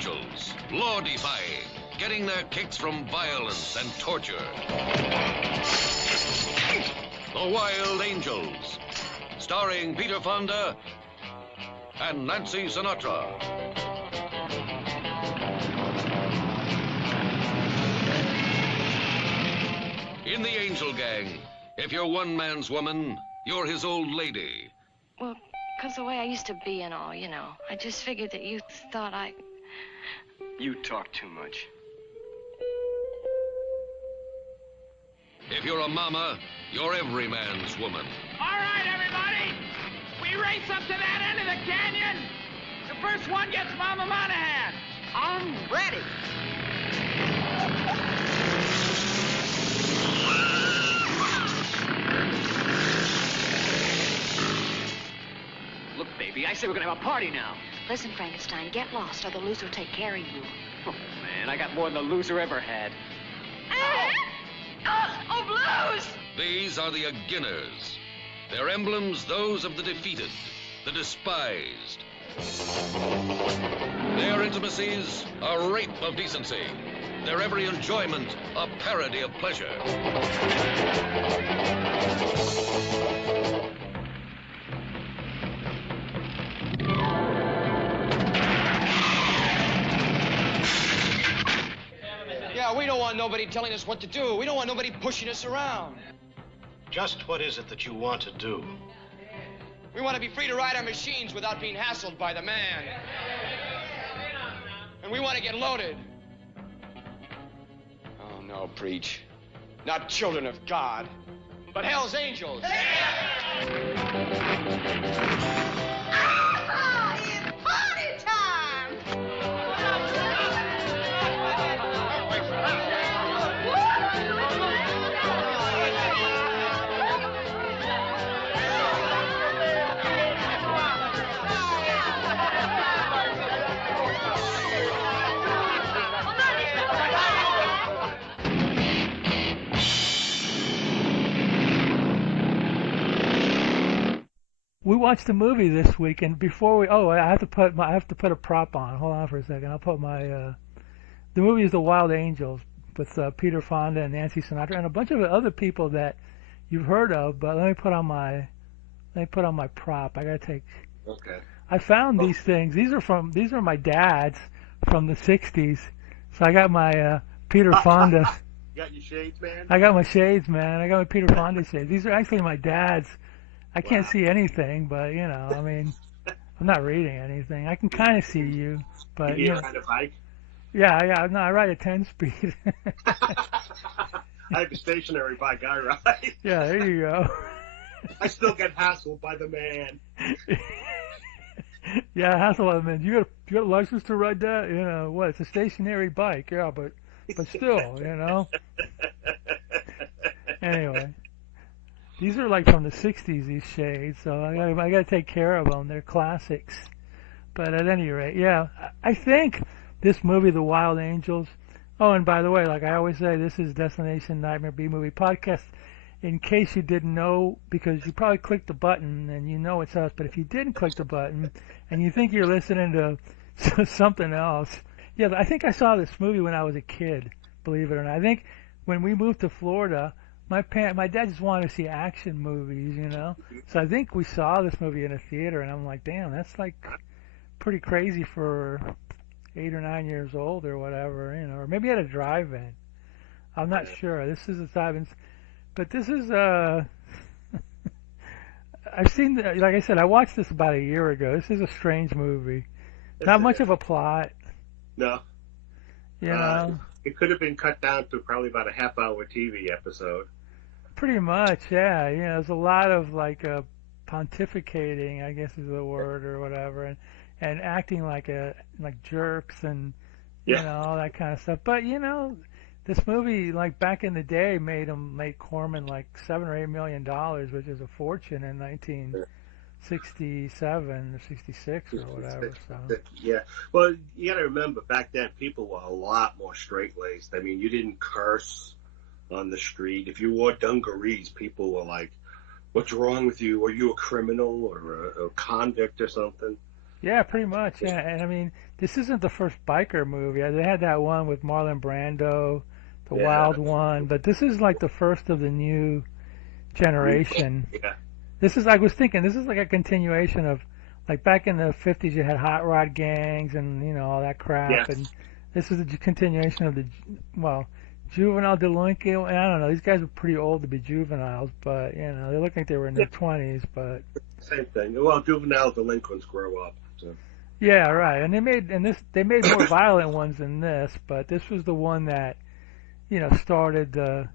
angels, law-defying, getting their kicks from violence and torture. The Wild Angels, starring Peter Fonda and Nancy Sinatra. In the Angel Gang, if you're one man's woman, you're his old lady. Well, because the way I used to be and all, you know. I just figured that you thought I... You talk too much. If you're a mama, you're every man's woman. All right, everybody. We race up to that end of the canyon. The first one gets Mama Monahan. I'm ready. Look, baby, I say we're gonna have a party now. Listen, Frankenstein, get lost or the loser will take care of you. Oh, man, I got more than the loser ever had. Oh, blues! These are the Aginners. Their emblems, those of the defeated, the despised. Their intimacies, a rape of decency. Their every enjoyment, a parody of pleasure. Yeah, we don't want nobody telling us what to do. We don't want nobody pushing us around. Just what is it that you want to do? We want to be free to ride our machines without being hassled by the man. And we want to get loaded. Oh, no, preach. Not children of God, but hell's angels. It's party time! We watched a movie this week, and before we I have to put a prop on. Hold on for a second. I'll put my the movie is The Wild Angels with Peter Fonda and Nancy Sinatra and a bunch of other people that you've heard of. But let me put on my prop. I gotta take. Okay. I found these things. These are my dad's from the '60s. So I got my Peter Fonda. You got your shades, man? I got my shades, man. I got my Peter Fonda shades. These are actually my dad's. I can't see anything, but, you know, I mean, I'm not reading anything. I can kind of see you, but, you ride a bike? Yeah, no, I ride a 10-speed. I have a stationary bike I ride. Yeah, there you go. I still get hassled by the man. Yeah, hassle by the man. You got a license to ride that? You know, what, it's a stationary bike, yeah, but still, you know. Anyway. These are like from the 60s, these shades, so I gotta take care of them. They're classics. But at any rate, yeah, I think this movie, The Wild Angels. Oh, and by the way, like I always say, this is Destination Nightmare B-Movie Podcast. In case you didn't know, because you probably clicked the button and you know it's us, but if you didn't click the button and you think you're listening to something else, yeah, I think I saw this movie when I was a kid, believe it or not. I think when we moved to Florida, my dad just wanted to see action movies, you know. So I think we saw this movie in a theater, and I'm like, damn, that's like pretty crazy for 8 or 9 years old or whatever, you know. Or maybe at a drive-in. I'm not sure. This is a drive-in, but this is I've seen, like I said, I watched this about a year ago. This is a strange movie. Not much of a plot. No. You know. It could have been cut down to probably about a half-hour TV episode. Pretty much, yeah. You know, there's a lot of like pontificating, I guess is the word or whatever, and acting like jerks and you know, all that kind of stuff. But you know, this movie, like back in the day, made Corman like $7 or $8 million, which is a fortune in 1967 or 66 or whatever. So yeah, well, you got to remember back then people were a lot more straight-laced. I mean, you didn't curse on the street. If you wore dungarees, people were like, "What's wrong with you? Are you a criminal or a convict or something?" Yeah, pretty much. Yeah, and I mean, this isn't the first biker movie. They had that one with Marlon Brando, the Wild One, but this is like the first of the new generation. Yeah. This is, I was thinking, this is like a continuation of, like back in the 50s, you had hot rod gangs and, you know, all that crap. Yes. And this is a continuation of the, well, juvenile delinquent. And I don't know, these guys were pretty old to be juveniles, but, you know, they look like they were in their 20s, but. Same thing. Well, juvenile delinquents grow up. So. Yeah, right. And they made more violent ones than this, but this was the one that, you know, started the,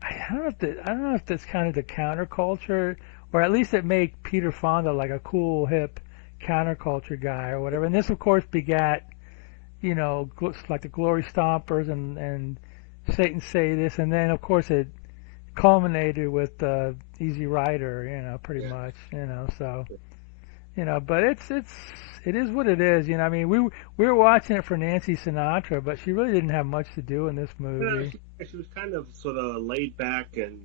I don't know if that's kind of the counterculture, or at least it made Peter Fonda like a cool, hip counterculture guy or whatever. And this, of course, begat, you know, like the Glory Stompers and Satan Say This, and then, of course, it culminated with Easy Rider, you know, pretty much, you know. So, you know, but it is what it is, you know. I mean, we were watching it for Nancy Sinatra, but she really didn't have much to do in this movie. Yeah, she was kind of sort of laid back, and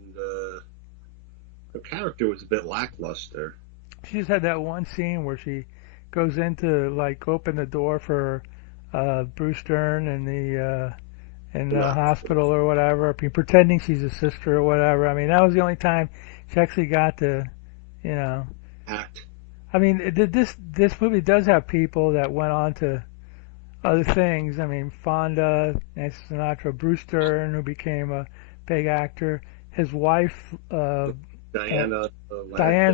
her character was a bit lackluster. She just had that one scene where she goes in to like open the door for Bruce Dern in the hospital or whatever, pretending she's a sister or whatever. I mean, that was the only time she actually got to, you know, act. I mean, this movie does have people that went on to other things. I mean, Fonda, Nancy Sinatra, Bruce Dern, who became a big actor. His wife, Diane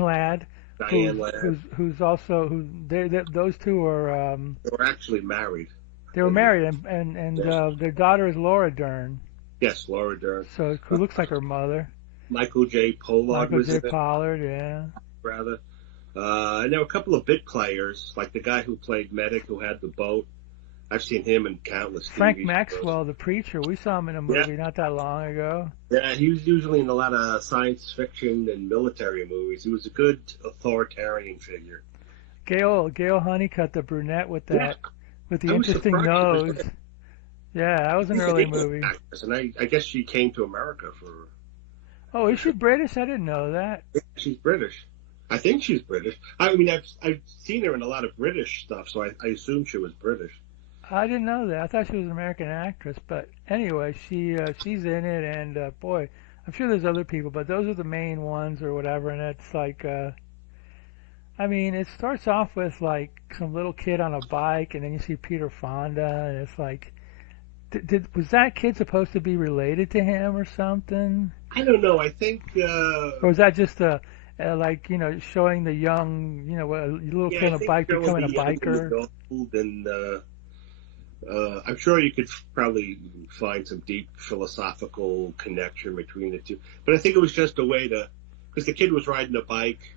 Ladd, who's also those two are. They were actually married. They were married, and their daughter is Laura Dern. Yes, Laura Dern. So who looks like her mother. Michael J. Pollard was in it. Pollard, yeah. Rather. And there were a couple of big players, like the guy who played Medic, who had the boat. I've seen him in countless Frank TV Maxwell, shows. the preacher. We saw him in a movie not that long ago. Yeah, he was usually in a lot of science fiction and military movies. He was a good authoritarian figure. Gail Honeycutt, the brunette with the interesting nose. Yeah, that was an early movie. Actress, and I guess she came to America for. Oh, is she British? I didn't know that. Yeah, she's British. I think she's British. I mean, I've seen her in a lot of British stuff, so I assume she was British. I didn't know that. I thought she was an American actress, but anyway, she's in it, and boy, I'm sure there's other people, but those are the main ones or whatever. And it's like, I mean, it starts off with like some little kid on a bike, and then you see Peter Fonda, and it's like, was that kid supposed to be related to him or something? I don't know. I think. Or was that just like, you know, showing the young, you know, a little kid on a bike becoming a biker? And I'm sure you could probably find some deep philosophical connection between the two. But I think it was just a way to, because the kid was riding a bike,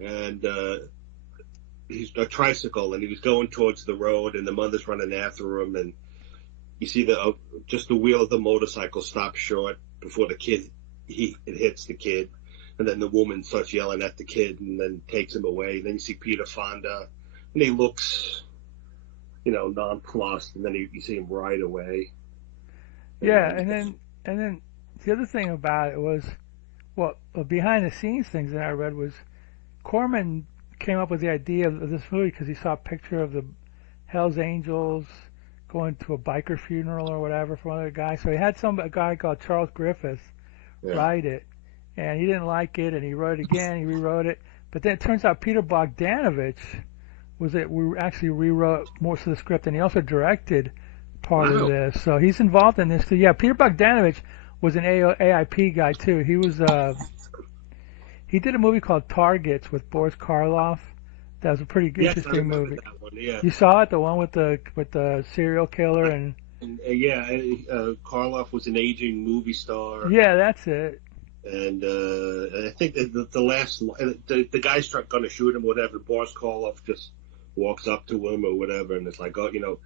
and he's a tricycle, and he was going towards the road, and the mother's running after him, and you see just the wheel of the motorcycle stop short before the kid, it hits the kid. And then the woman starts yelling at the kid and then takes him away. And then you see Peter Fonda, and he looks, you know, nonplussed, and then you see him ride away. Yeah, and then the other thing about it was, well, behind the scenes things that I read was Corman came up with the idea of this movie because he saw a picture of the Hells Angels going to a biker funeral or whatever for one of the guys. So he had a guy called Charles Griffith write it. And he didn't like it, and he wrote it again, he rewrote it. But then it turns out Peter Bogdanovich actually rewrote most of the script, and he also directed part of this. So he's involved in this too. Yeah, Peter Bogdanovich was an AIP guy too. He was he did a movie called Targets with Boris Karloff. That was a pretty interesting movie. That one, yeah. You saw it, the one with the serial killer and Karloff was an aging movie star. Yeah, that's it. And I think the last, the guy's going to shoot him, whatever. Boris Karloff just walks up to him or whatever, and it's like, oh, you know,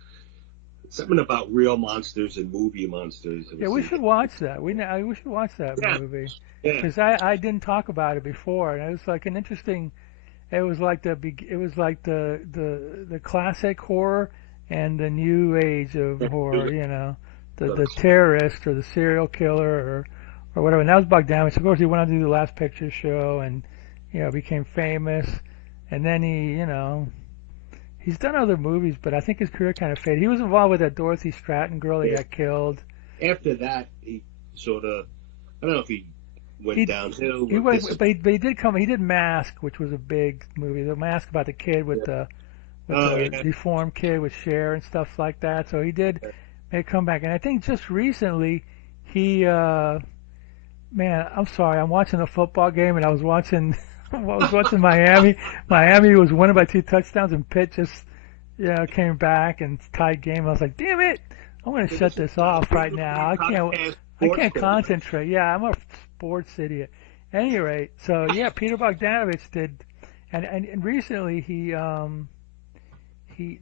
something about real monsters and movie monsters. Yeah, we should watch that. We should watch that movie because I didn't talk about it before, and it was like an interesting. It was like the classic horror and the new age of horror. You know, the terrorist or the serial killer or whatever. And that was Bogdanovich. Of course, he went on to do the Last Picture Show and, you know, became famous. And then he, you know, He's done other movies, but I think his career kind of faded. He was involved with that Dorothy Stratton girl that got killed. After that, he sort of, I don't know if he went downhill. But he did come. He did Mask, which was a big movie. The Mask about the kid with the deformed kid with Cher and stuff like that. So he did make a comeback. And I think just recently he, man, I'm sorry, I'm watching a football game and I was watching Miami. Miami was winning by 2 touchdowns, and Pitt just, came back and tied game. I was like, damn it, I'm going to shut this off right now. I can't concentrate. Yeah, I'm a sports idiot. At any rate, so yeah, Peter Bogdanovich did, and recently he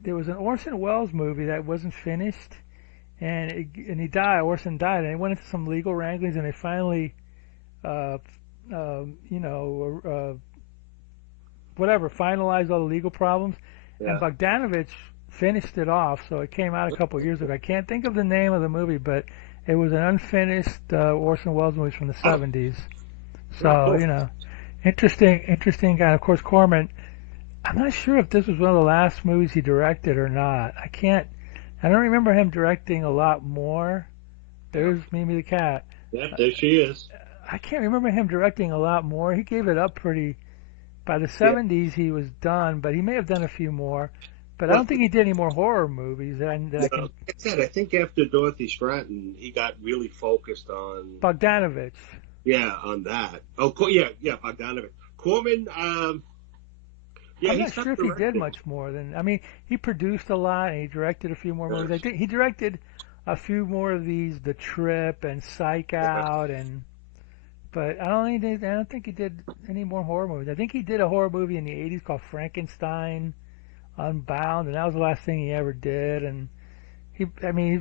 there was an Orson Welles movie that wasn't finished, and he died. Orson died, and they went into some legal wranglings, and they finally finalized all the legal problems. Yeah. And Bogdanovich finished it off, so it came out a couple of years ago. I can't think of the name of the movie, but it was an unfinished Orson Welles movie from the 70s. So, interesting guy. Of course, Corman, I'm not sure if this was one of the last movies he directed or not. I don't remember him directing a lot more. There's Mimi the cat. Yeah, there she is. I can't remember him directing a lot more. He gave it up by the 70s he was done, but he may have done a few more. But I don't think he did any more horror movies. I think after Dorothy Stratton, he got really focused on Bogdanovich. Yeah, on that. Oh, yeah, Bogdanovich. Corman, I'm not sure if he did much more than. I mean, he produced a lot and he directed a few more movies. He directed a few more of these, The Trip and Psych Out, but I don't think he did any more horror movies. I think he did a horror movie in the 80s called Frankenstein Unbound, and that was the last thing he ever did. And he's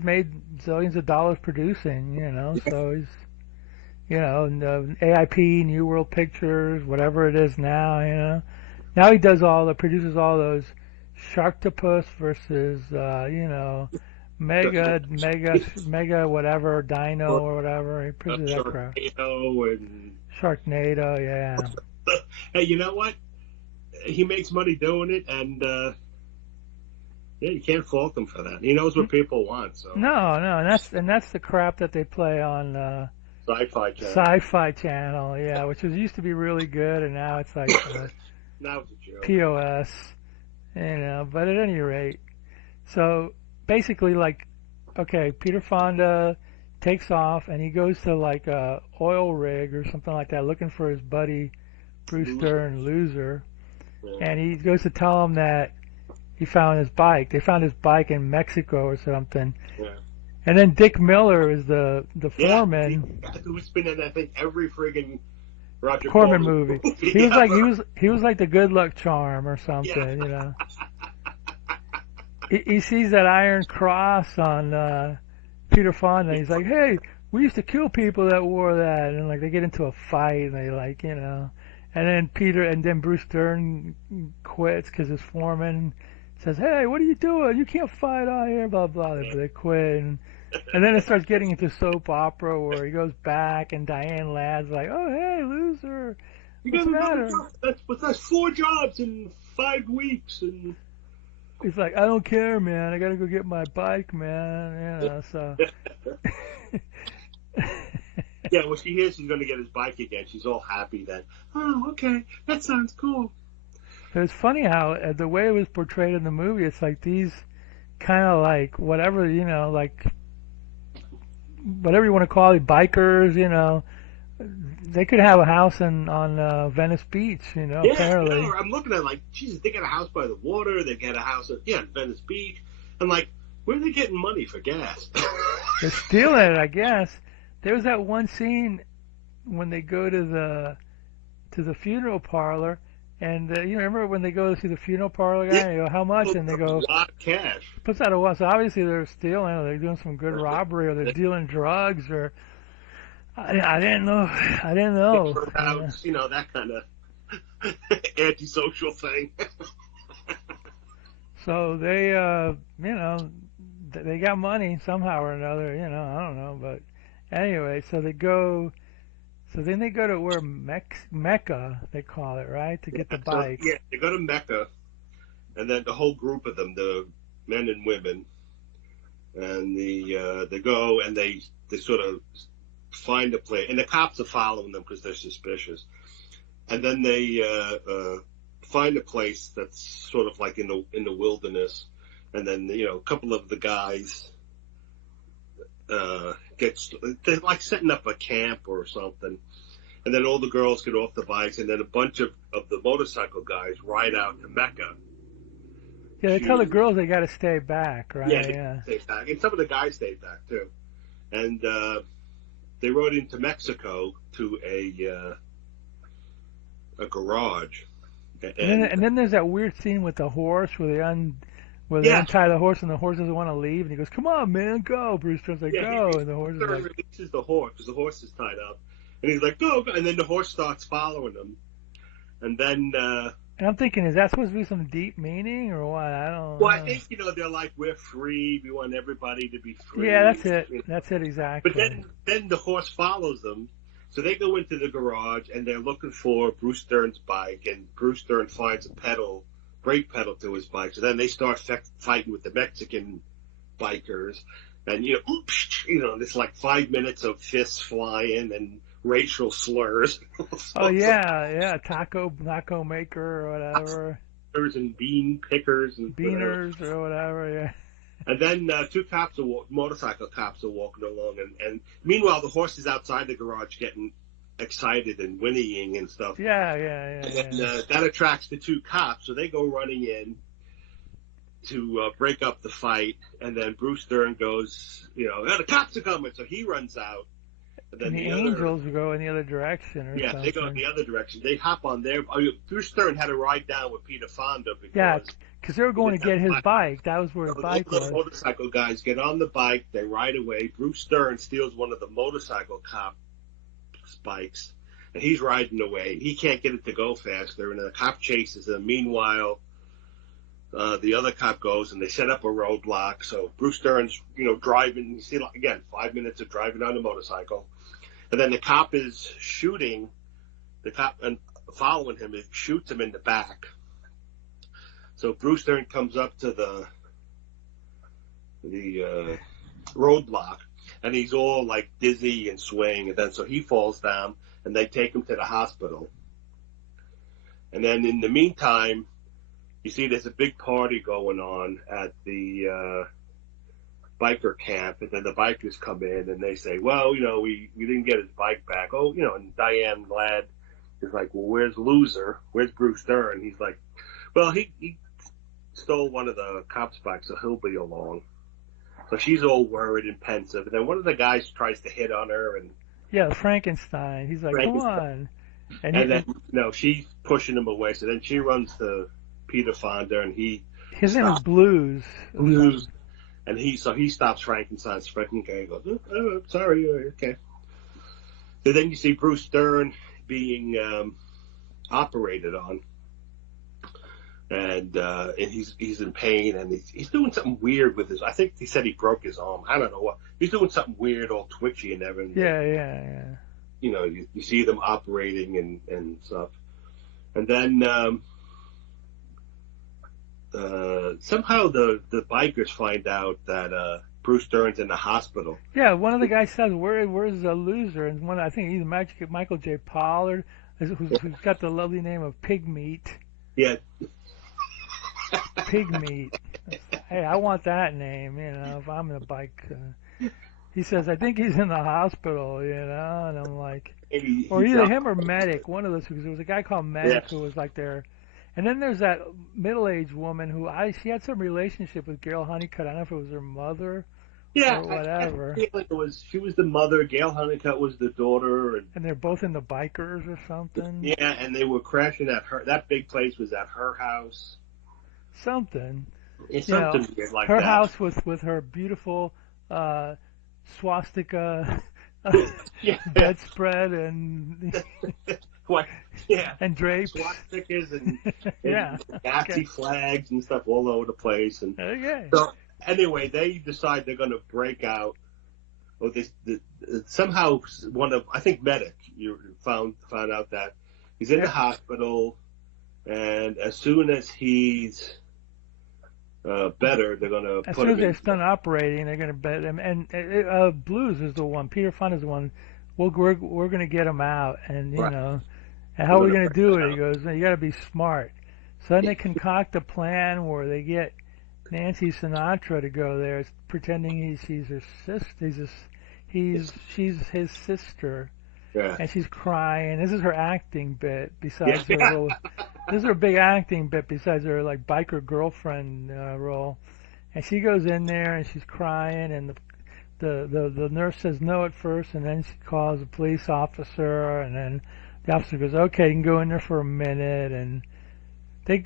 made zillions of dollars producing, so he's, and AIP, New World Pictures, whatever it is now, Now he produces all those Sharktopus versus, Mega whatever, Dino or whatever. He produces that crap. Sharknado, yeah. Hey, you know what? He makes money doing it, and you can't fault him for that. He knows what people want. So no, and that's the crap that they play on Sci-Fi Channel, yeah, which used to be really good, and now it's like now it's a joke. POS, But at any rate, so basically, Peter Fonda takes off and he goes to like a oil rig or something like that, looking for his buddy Bruce Dern, Loser. And he goes to tell him that he found his bike. They found his bike in Mexico or something. Yeah. And then Dick Miller is the foreman. Who's been in, I think, every friggin' Roger Corman movie. He was like the good luck charm or something, He sees that iron cross on Peter Fonda. He's like, "Hey, we used to kill people that wore that," and they get into a fight, and they and then Bruce Dern quits because his foreman says, "Hey, what are you doing? You can't fight out here." Blah blah. They quit, and then it starts getting into soap opera where he goes back, and Diane Ladd's like, "Oh, hey, Loser, what's the matter?" That's 4 jobs in 5 weeks, and he's like, "I don't care, man. I gotta go get my bike, man." So. Yeah, when she hears he's going to get his bike again, she's all happy that, "Oh, okay, that sounds cool." But it's funny how the way it was portrayed in the movie, it's like these kind of whatever, whatever you want to call it, bikers, they could have a house on Venice Beach, apparently. Yeah, I'm looking at Jesus, they got a house by the water, they got a house at Venice Beach. I'm like, where are they getting money for gas? They're stealing it, I guess. There was that one scene when they go to the funeral parlor, and you remember when they go to see the funeral parlor guy, and you go, "How much?" And they go, "A lot of cash." Puts out a lot. So obviously they're stealing, or they're doing some good robbery, or they're dealing drugs, or I didn't know. That kind of antisocial thing. So they, they got money somehow or another. I don't know, but. Anyway, so then they go to where Mecca, they call it, right, to get the bike. Yeah, they go to Mecca, and then the whole group of them, the men and women, and they go and they sort of find a place, and the cops are following them because they're suspicious, and then they find a place that's sort of like in the wilderness, and then a couple of the guys they're like setting up a camp or something, and then all the girls get off the bikes, and then a bunch of the motorcycle guys ride out to Mecca. Yeah, they tell the girls they got to stay back, right? Yeah, stay back, and some of the guys stayed back too, and they rode into Mexico to a garage. And then there's that weird scene with the horse where they untie the horse and the horse doesn't want to leave, and he goes, "Come on, man, go." Bruce Stern's like, "Go," and the horse is like, releases the horse because the horse is tied up, and he's like, "Go, go," and then the horse starts following him, and then. And I'm thinking, is that supposed to be some deep meaning or what? I don't know. Well, I think they're like, we're free. We want everybody to be free. Yeah, that's it. That's it exactly. But then the horse follows them. So they go into the garage, and they're looking for Bruce Dern's bike, and Bruce Dern finds a brake pedal to his bike. So then they start fighting with the Mexican bikers, and there's like 5 minutes of fists flying and racial slurs. Oh yeah, taco maker or whatever. And bean pickers and beaners or whatever, yeah. And then two motorcycle cops are walking along, and meanwhile the horse is outside the garage getting excited and whinnying and stuff. Yeah. And then that attracts the two cops, so they go running in to break up the fight. And then Bruce Dern goes, the cops are coming, so he runs out. And the Angels go in the other direction, or something. They go in the other direction. They hop on their. Bruce Stern had to ride down with Peter Fonda because they were going to get his bike. That was where his bike was. The motorcycle guys get on the bike. They ride away. Bruce Stern steals one of the motorcycle cops' bikes, and he's riding away. He can't get it to go faster, and the cop chases him. Meanwhile, the other cop goes, and they set up a roadblock. So Bruce Stern's, driving. You see, again, 5 minutes of driving on a motorcycle. And then the cop is shooting, and following him, it shoots him in the back. So Bruce Dern comes up to the roadblock, and he's all like dizzy and swaying, and then so he falls down, and they take him to the hospital. And then in the meantime, you see there's a big party going on at the biker camp, and then the bikers come in and they say, well, we didn't get his bike back. Oh, and Diane Ladd is like, well, where's Loser? Where's Bruce Dern? He's like, well, he stole one of the cops' bikes, so he'll be along. So she's all worried and pensive, and then one of the guys tries to hit on her, and Frankenstein. He's like, come on. And then she's pushing him away. So then she runs to Peter Fonda, and his name is Blues. And he stops Frankenstein's Frankenstein goes, oh, sorry, okay. So then you see Bruce Dern being operated on, and he's in pain, and he's doing something weird with his. I think he said he broke his arm. I don't know what. He's doing something weird, all twitchy and everything. Yeah. You see them operating and stuff, and then. Somehow the bikers find out that Bruce Dern's in the hospital. Yeah, one of the guys says, "Where's the Loser?" And one, I think either Michael J. Pollard, who's got the lovely name of Pig Meat. Yeah. Pig Meat. Hey, I want that name. If I'm in a bike. He says, "I think he's in the hospial." And I'm like, or either him or Medic, one of those. Because there was a guy called Medic who was like their. And then there's that middle-aged woman who she had some relationship with Gail Honeycutt. I don't know if it was her mother or whatever. She was the mother. Gail Honeycutt was the daughter. And they're both in the bikers or something. Yeah, and they were crashing at her. That big place was at her house. Something. It's something weird like her that. Her house with her beautiful swastika bedspread and... and drapes, swastikas and Nazi flags and stuff all over the place. And so anyway, they decide they're going to break out. Well, somehow I think Medic, you found out that he's in the hospital, and as soon as he's better, they're going to as put soon as him they're in. done operating, they're going to bet him. And Blues is the one. Peter Fonda is the one. We're going to get him out, and you Right. know, and how are we We're going gonna to do find it? He goes, you got to be smart. So then they concoct a plan where they get Nancy Sinatra to go there, pretending she's her sister. She's his sister. Yeah. And she's crying. This is her acting bit. Besides her little, this is her big acting bit. Besides her like biker girlfriend role, and she goes in there and she's crying, and the nurse says no at first, and then she calls a police officer, and then the officer goes, okay, you can go in there for a minute, and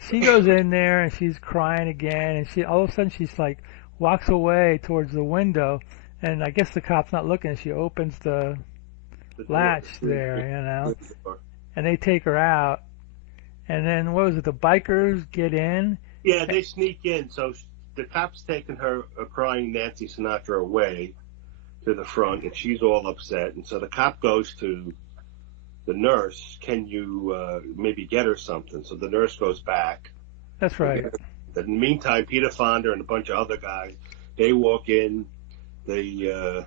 she goes in there and she's crying again, and she all of a sudden she's like walks away towards the window, and I guess the cop's not looking, and she opens the latch there, you know, and they take her out, and then what was it? The bikers get in. Yeah, they sneak in. So the cop's taking her, crying Nancy Sinatra away to the front, and she's all upset. And so the cop goes to the nurse. Can you maybe get her something? So the nurse goes back. That's right. In the meantime, Peter Fonda and a bunch of other guys, they walk in. They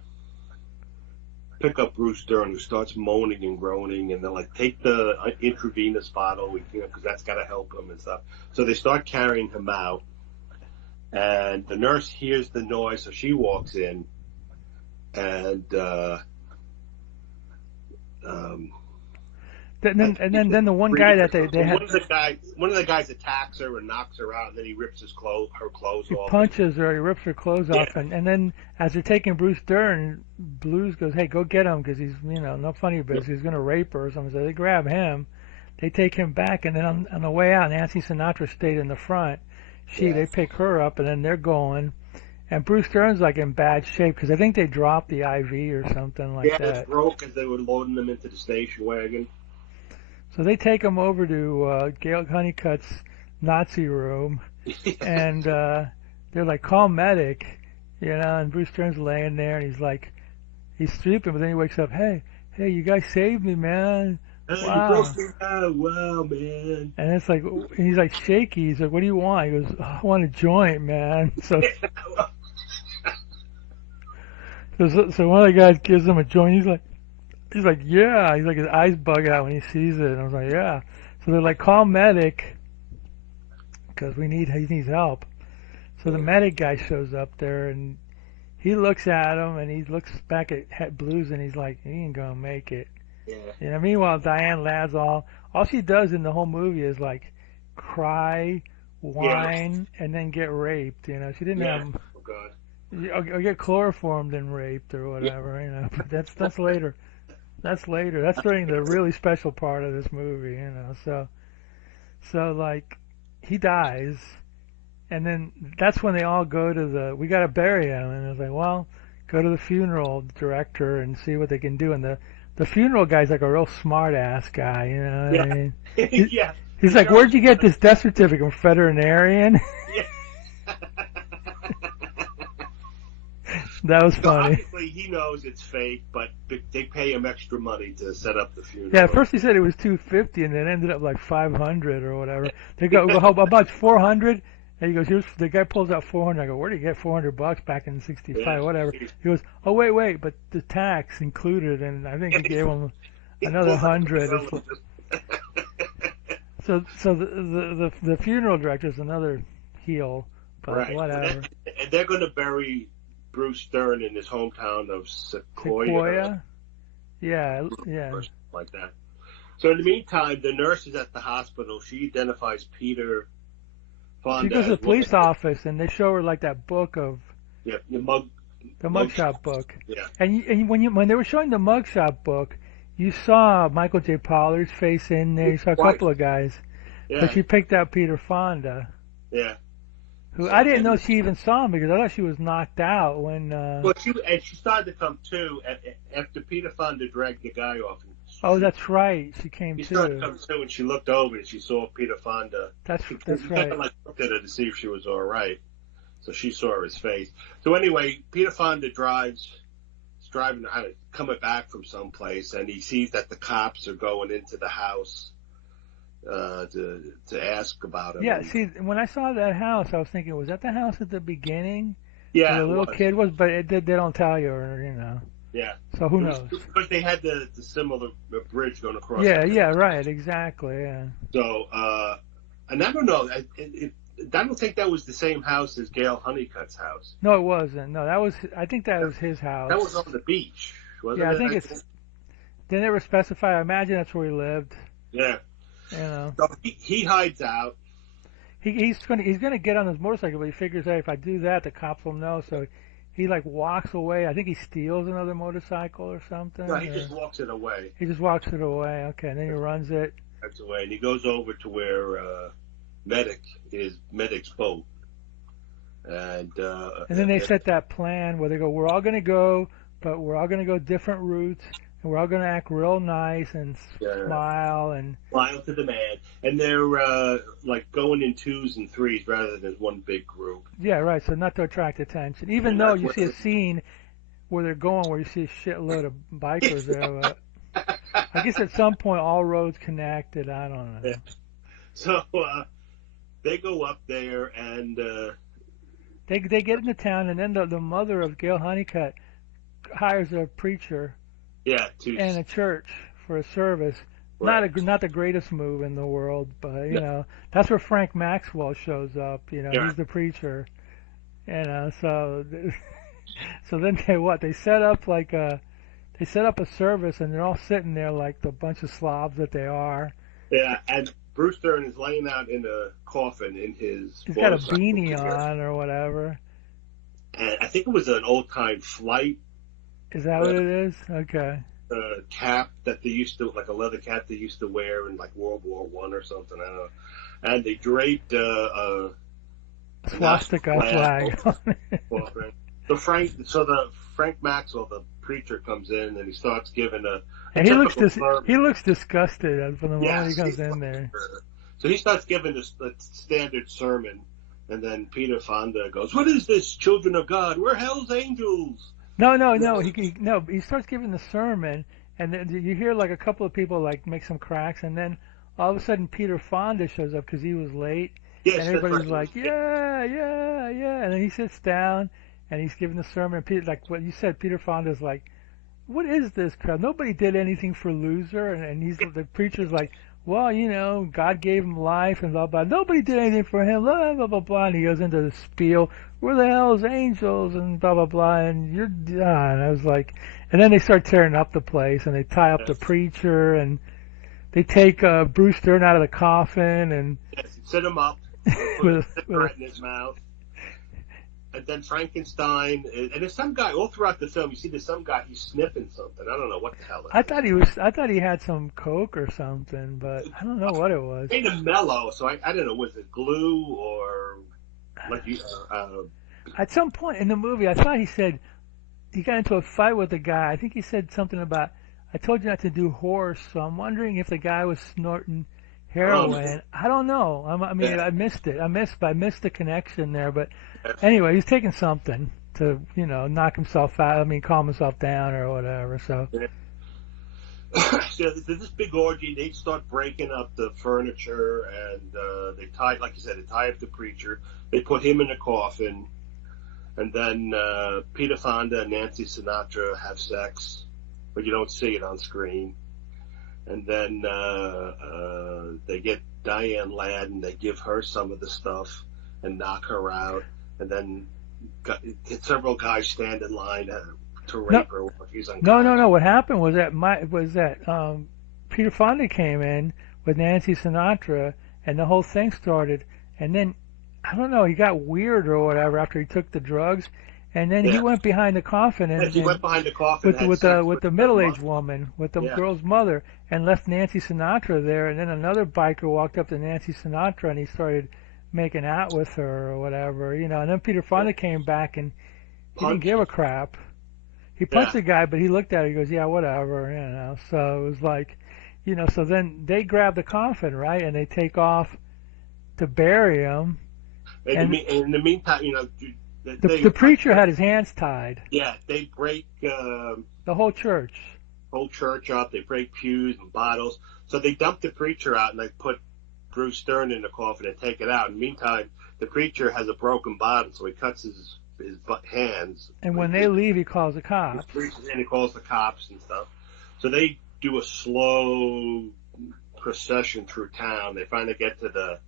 pick up Bruce Dern, who starts moaning and groaning, and they're like, take the intravenous bottle, you know, because that's got to help him and stuff. So they start carrying him out, and the nurse hears the noise, so she walks in, and then the one guy that they had, one of the guys attacks her and knocks her out, and then he rips her clothes off. He punches her, he rips her clothes off, and then as they're taking Bruce Dern, Blues goes, hey, go get him, because he's, you know, no funny business, he's going to rape her or something. So they grab him, they take him back, and then on the way out, Nancy Sinatra stayed in the front. They pick her up, and then they're going. And Bruce Dern's like in bad shape because I think they dropped the IV or something like that. Yeah, it broke as they were loading them into the station wagon. So they take him over to Gail Honeycutt's Nazi room, and they're like, call medic, you know, and Bruce Dern's laying there, and he's like, he's sleeping, but then he wakes up, hey, you guys saved me, man. Wow. You broke me out. Wow, man. And it's like, he's like shaky. He's like, what do you want? He goes, oh, I want a joint, man. So one of the guys gives him a joint. He's like, yeah. He's like, his eyes bug out when he sees it. And I was like, yeah. So they're like, call medic, because he needs help. So the medic guy shows up there, and he looks at him, and he looks back at Blues, and he's like, he ain't gonna make it. Yeah. You know, meanwhile, Diane Ladd's all she does in the whole movie is like cry, whine, and then get raped. You know, she didn't have. Oh God. Or get chloroformed and raped or whatever. You know, but that's later. That's later. That's during the really special part of this movie. You know, so like he dies, and then that's when they all go to we got to bury him, and I was like, well, go to the funeral director and see what they can do, and the funeral guy's like a real smart ass guy, you know what I mean? Yeah. He's like, where'd you get this death certificate? From veterinarian? Yeah. That was So funny. obviously he knows it's fake, but they pay him extra money to set up the funeral. Yeah, at first he said it was $250, and it ended up like $500 or whatever. They go, how about $400? And he goes, the guy pulls out $400. I go, where did you get $400 back in '65? Yeah. Whatever. He goes, oh wait, but the tax included, and I think he gave him another $100. So the funeral director's another heel, but right. whatever. And they're going to bury Bruce Dern in his hometown of Sequoia. Yeah. Or something like that. So in the meantime, the nurse is at the hospital. She identifies Peter Fonda. She goes to the police office, and they show her like that book of the mugshot book. Yeah. And when they were showing the mugshot book, you saw Michael J. Pollard's face in there. You saw a couple of guys, but she picked out Peter Fonda. Yeah. Who I didn't know she even saw him because I thought she was knocked out when. Well, she started to come to after Peter Fonda dragged the guy off. Oh, that's right. She came She too. started to come to, and she looked over and she saw Peter Fonda. That's She right. like looked at her to see if she was all right. So she saw his face. So anyway, Peter Fonda driving, coming back from someplace, and he sees that the cops are going into the house to ask about him. Yeah, see, when I saw that house, I was thinking, was that the house at the beginning? Yeah, where the little kid was, but they don't tell you, or Yeah. So who knows? Because they had the similar bridge going across. Yeah, right, exactly, yeah. So, and I don't know, I don't think that was the same house as Gail Honeycutt's house. No, it wasn't. No, I think that was his house. That was on the beach, wasn't it? Yeah, I think it's. They never specify. I imagine that's where he lived. Yeah. So he hides out. He's gonna get on his motorcycle, but he figures out if I do that, the cops will know. So he walks away. I think he steals another motorcycle or something. No, he just walks it away. He just walks it away. Okay, and then he runs it. Walks away, and he goes over to where Medic's boat. And then they set that plan where they go, we're all gonna go, but we're all gonna go different routes. And we're all going to act real nice and smile to the man. And they're going in 2s and 3s rather than one big group. Yeah, right. So not to attract attention. Even though you see a scene where they're going, where you see a shitload of bikers there. But I guess at some point all roads connected. I don't know. Yeah. So they go up there and they get into town, and then the mother of Gail Honeycutt hires a preacher. Yeah, and a church for a service. Right. Not the greatest move in the world, but you know that's where Frank Maxwell shows up. He's the preacher. So then they set up a service, and they're all sitting there like the bunch of slobs that they are. Yeah, and Bruce Dern is laying out in a coffin in his. He's got a beanie on or whatever. And I think it was an old time flight. Is that what it is? Okay. Cap that they used to, like a leather cap they used to wear in World War I or something. I don't know. And they draped a swastika flag. The Frank Maxwell, the preacher, comes in and he starts giving and he looks disgusted from the moment he comes in there. So he starts giving the standard sermon, and then Peter Fonda goes, "What is this, children of God? We're hell's angels." No. He starts giving the sermon, and then you hear a couple of people make some cracks, and then all of a sudden Peter Fonda shows up because he was late, and everybody's like, yeah, and then he sits down and he's giving the sermon. And Peter, like what you said, Peter Fonda's like, "What is this crap? Nobody did anything for loser," and the preacher's like, "Well, God gave him life and blah blah. Nobody did anything for him, blah blah blah blah." And he goes into the spiel. "We're the hell's angels," and blah, blah, blah, and you're done. I was like, and then they start tearing up the place, and they tie up the preacher, and they take Bruce Dern out of the coffin, and set him up with a cigarette in his mouth. And then Frankenstein, and there's some guy all throughout the film. You see, there's some guy he's sniffing something. I don't know what the hell it is. I thought he had some coke or something, but I don't know what it was. It made him mellow, so I don't know. Was it glue or at some point in the movie, I thought he said he got into a fight with a guy. I think he said something about, "I told you not to do horse," so I'm wondering if the guy was snorting heroin. I don't know. I missed it. I missed the connection there. But anyway, he's taking something to, knock himself out. Calm himself down or whatever. So. So there's this big orgy. They start breaking up the furniture, and they tie, like you said, they tie up the preacher. They put him in a coffin, and then Peter Fonda and Nancy Sinatra have sex, but you don't see it on screen. And then they get Diane Ladd and they give her some of the stuff and knock her out, and then several guys stand in line to rape her while she's unconscious. No. What happened was that Peter Fonda came in with Nancy Sinatra, and the whole thing started. And then I don't know, he got weird or whatever after he took the drugs, and then he went behind the coffin went behind the coffin with the middle-aged woman, with the girl's mother, and left Nancy Sinatra there. And then another biker walked up to Nancy Sinatra and he started making out with her or whatever, And then Peter Fonda came back and he didn't give a crap. He punched the guy, but he looked at her. He goes, "Yeah, whatever," So it was like, So then they grab the coffin, right, and they take off to bury him. And in the meantime, the preacher had his hands tied. Yeah, they break the whole church. Up. They break pews and bottles. So they dump the preacher out and they put Bruce Stern in the coffin and take it out. In the meantime, the preacher has a broken bottom, so he cuts his hands. And when they leave, he calls the cops. He reaches in, he calls the cops and stuff. So they do a slow procession through town. They finally get to the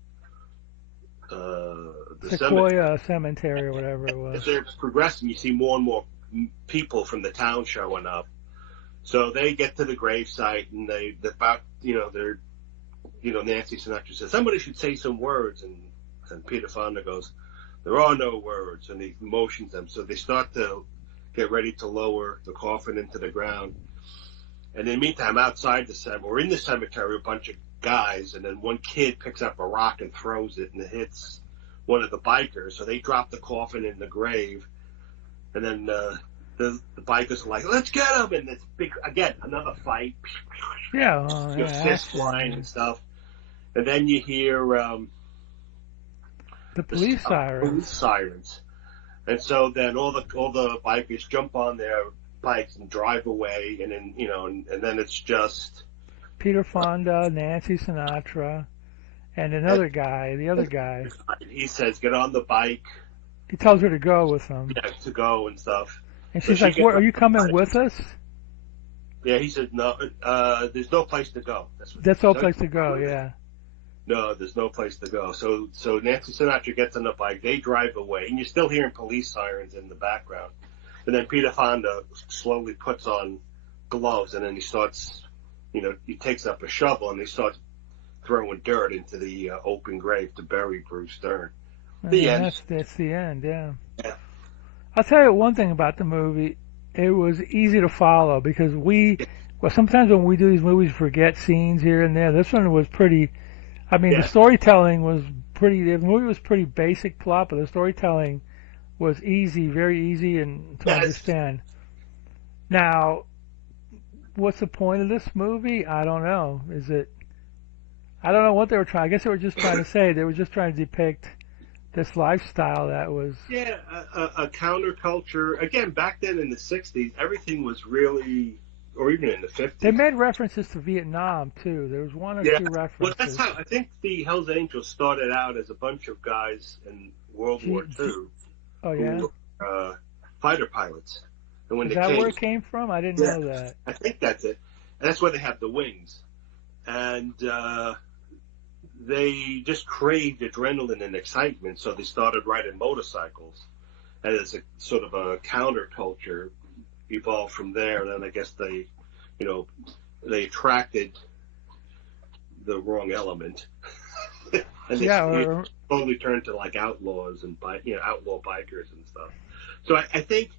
Sequoia Cemetery or whatever it was. As they're progressing, you see more and more people from the town showing up. So they get to the gravesite, and Nancy Sinatra says, somebody should say some words, and Peter Fonda goes, there are no words, and he motions them. So they start to get ready to lower the coffin into the ground. And in the meantime, outside the cemetery, or in the cemetery, a bunch of guys, and then one kid picks up a rock and throws it, and it hits one of the bikers. So they drop the coffin in the grave, and then the bikers are like, let's get him! And it's big, again, another fight. Fists flying and stuff. And then you hear the police sirens. And so then all the bikers jump on their bikes and drive away, and then and then it's just Peter Fonda, Nancy Sinatra, and the other guy. He says, "Get on the bike." He tells her to go with him. Yeah, to go and stuff. And she's like, "What? Are you coming with us?" Yeah, he said, "No, there's no place to go." That's no place to go. Yeah. No, there's no place to go. So Nancy Sinatra gets on the bike. They drive away, and you're still hearing police sirens in the background. And then Peter Fonda slowly puts on gloves, and then he starts, he takes up a shovel and he starts throwing dirt into the open grave to bury Bruce Stern. The end. That's the end, yeah. I'll tell you one thing about the movie. It was easy to follow because sometimes when we do these movies, we forget scenes here and there. This one was pretty, the storytelling was pretty, the movie was pretty basic plot, but the storytelling was easy, very easy to understand. Now, what's the point of this movie? I don't know. I don't know what they were trying. I guess they were just trying to say, they were just trying to depict this lifestyle that was... Yeah, a counterculture. Again, back then in the 60s, everything was really... Or even in the 50s. They made references to Vietnam, too. There was one or two references. Well, that's how... I think the Hells Angels started out as a bunch of guys in World War II. Oh, yeah? Who were fighter pilots. And when Is that where it came from? I didn't know that. I think that's it. And that's where they have the wings. And... they just craved adrenaline and excitement, so they started riding motorcycles. And as a sort of a counterculture evolved from there, and then I guess they attracted the wrong element. And they totally turned to like outlaws and outlaw bikers and stuff. So I think,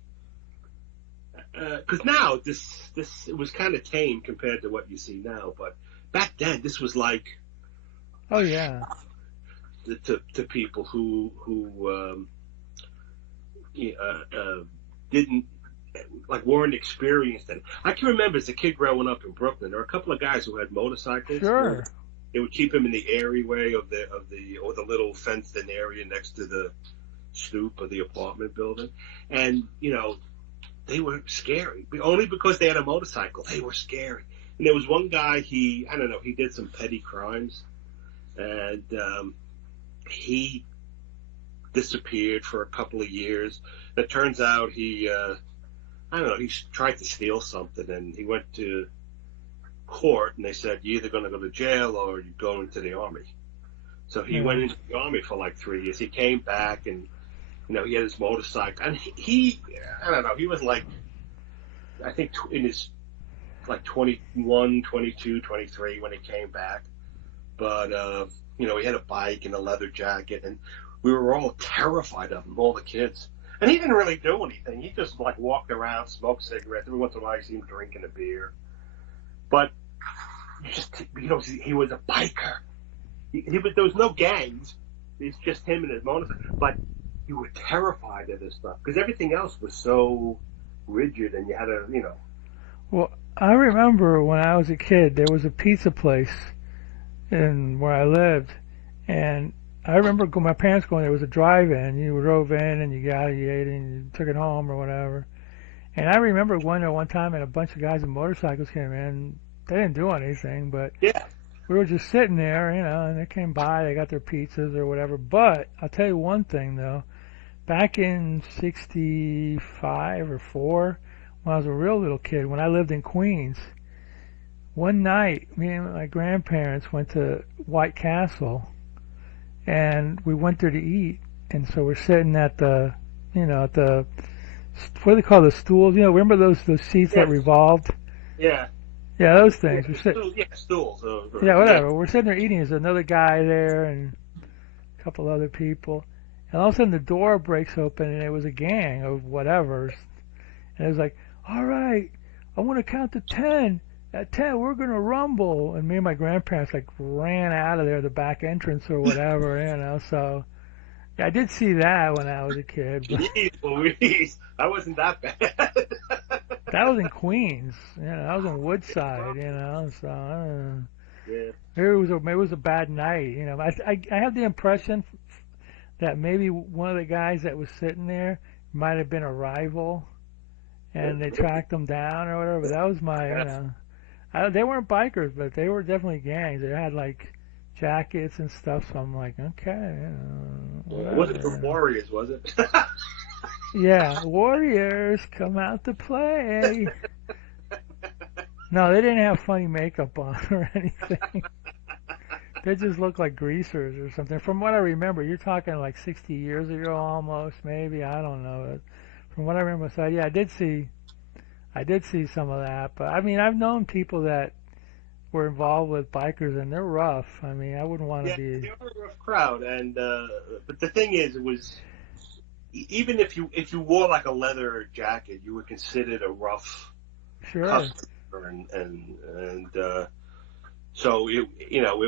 because now this it was kind of tame compared to what you see now, but back then this was like, oh yeah, to people who didn't weren't experienced in it. I can remember as a kid growing up in Brooklyn, there were a couple of guys who had motorcycles. Sure. They would keep them in the areaway or the little fenced-in area next to the stoop of the apartment building, and they were scary only because they had a motorcycle. They were scary. And there was one guy, he did some petty crimes. And he disappeared for a couple of years. It turns out he tried to steal something, and he went to court, and they said, you're either going to go to jail or you go into the army. So he went into the army for like 3 years. He came back, and he had his motorcycle, and he was like, I think in his like 21, 22, 23 when he came back. But, he had a bike and a leather jacket, and we were all terrified of him, all the kids. And he didn't really do anything. He just, walked around, smoked cigarettes. Every once in a while, you see him drinking a beer. But, he was a biker. There was no gangs. It's just him and his motorcycle. But you were terrified of this stuff, because everything else was so rigid, and you had to, Well, I remember when I was a kid, there was a pizza place in where I lived, and I remember my parents going, there was a drive-in, you drove in and you got it, you ate it, and you took it home or whatever. And I remember going there one time, and a bunch of guys with motorcycles came in. They didn't do anything, but we were just sitting there, and they came by, they got their pizzas or whatever. But I'll tell you one thing, though. Back in 65 or 4, when I was a real little kid, when I lived in Queens, one night, me and my grandparents went to White Castle, and we went there to eat. And so we're sitting at the, at the, what do they call the stools? Remember those seats that revolved? Yeah. Yeah, those things. Stools. Yeah, whatever. Yeah. We're sitting there eating. There's another guy there and a couple other people. And all of a sudden the door breaks open and it was a gang of whatever. And it was like, all right, I want to count to 10. At 10, we're going to rumble. And me and my grandparents ran out of there, the back entrance or whatever, So yeah, I did see that when I was a kid. But Jeez Louise, that wasn't that bad. That was in Queens, that was in Woodside, so yeah. It was a bad night, I have the impression that maybe one of the guys that was sitting there might have been a rival, and they tracked them down or whatever. But that was my, they weren't bikers, but they were definitely gangs. They had jackets and stuff. So I'm like, okay, It wasn't the Warriors, was it? Yeah, Warriors come out to play. No, they didn't have funny makeup on or anything. They just looked like greasers or something. From what I remember, you're talking 60 years ago almost, maybe. I don't know. From what I remember, so yeah, I did see some of that. But I mean, I've known people that were involved with bikers, and they're rough. I mean, I wouldn't want to be. Yeah, they were a rough crowd, and but the thing is, it was. Even if you wore a leather jacket, you were considered a rough customer, and so it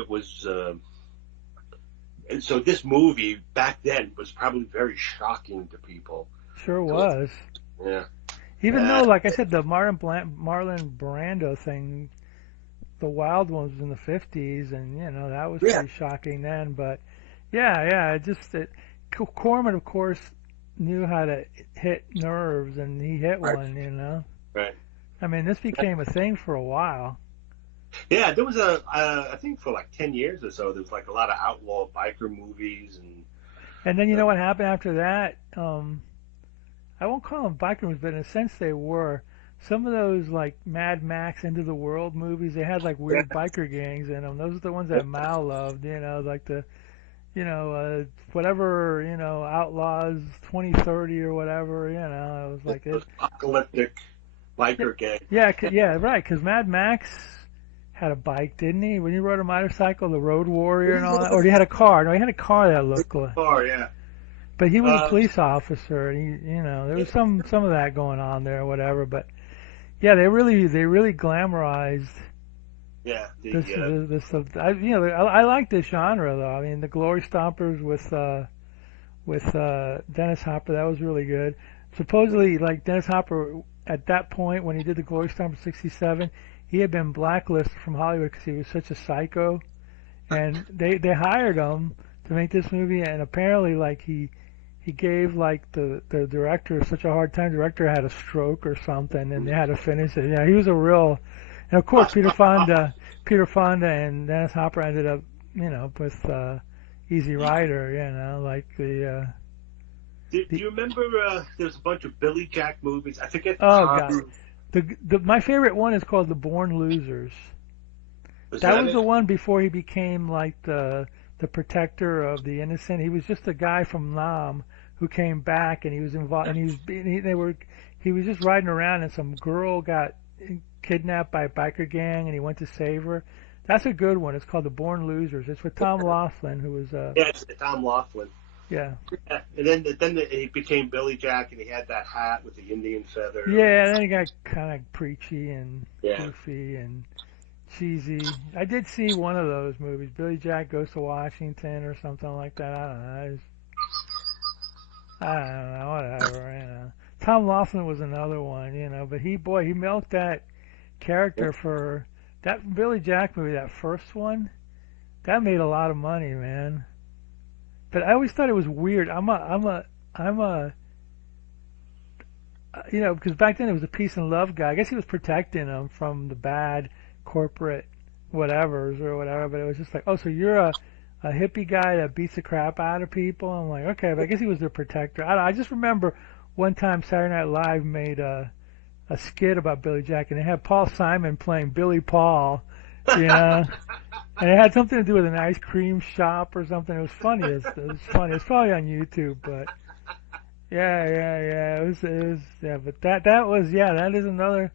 was. And so this movie back then was probably very shocking to people. Sure was. Yeah. Even though, like I said, the Marlon Brando thing, the Wild Ones was in the 50s, and that was pretty shocking then. But Corman, of course, knew how to hit nerves, and he hit one, Right. I mean, this became a thing for a while. Yeah, there was I think for 10 years or so, there was a lot of outlaw biker movies. And then what happened after that? I won't call them biker movies, but in a sense they were. Some of those Mad Max Into the World movies, they had weird biker gangs in them. Those are the ones that Mal loved, whatever, Outlaws 2030 or whatever, it was Those apocalyptic biker gang. Yeah, right, because Mad Max had a bike, didn't he? When he rode a motorcycle, the Road Warrior and all that, or he had a car. No, he had a car that looked like. Car, yeah. But he was a police officer, and he, there was some of that going on there or whatever. But yeah, they really glamorized. Yeah, this stuff. I like this genre though. I mean, the Glory Stompers with Dennis Hopper, that was really good. Supposedly, Dennis Hopper at that point when he did the Glory Stompers '67, he had been blacklisted from Hollywood because he was such a psycho, and they hired him to make this movie, and apparently he gave the director such a hard time. The director had a stroke or something, and they had to finish it. Yeah, he was a real. And of course, Peter Fonda and Dennis Hopper ended up, with Easy Rider, Do you remember there's a bunch of Billy Jack movies? I forget. God, my favorite one is called The Born Losers. That was the one before he became the protector of the innocent. He was just a guy from Nam who came back, and he was involved, and he was just riding around, and some girl got kidnapped by a biker gang, and he went to save her. That's a good one. It's called The Born Losers. It's with Tom Laughlin, who was it's Tom Laughlin. Yeah. And then he became Billy Jack, and he had that hat with the Indian feather. Yeah, and then he got kind of preachy and goofy and cheesy. I did see one of those movies, Billy Jack Goes to Washington or something like that. I don't know, whatever. Tom Laughlin was another one, but he milked that character for that Billy Jack movie, that first one. That made a lot of money, man. But I always thought it was weird. Because back then it was a peace and love guy. I guess he was protecting him from the bad corporate whatevers or whatever, but it was just like, oh, so you're a hippie guy that beats the crap out of people? I'm like, okay, but I guess he was their protector. I just remember one time Saturday Night Live made a skit about Billy Jack, and they had Paul Simon playing Billy Paul, you know, and it had something to do with an ice cream shop or something. It was funny. It was funny. It's probably on YouTube, but yeah. It was but that is another.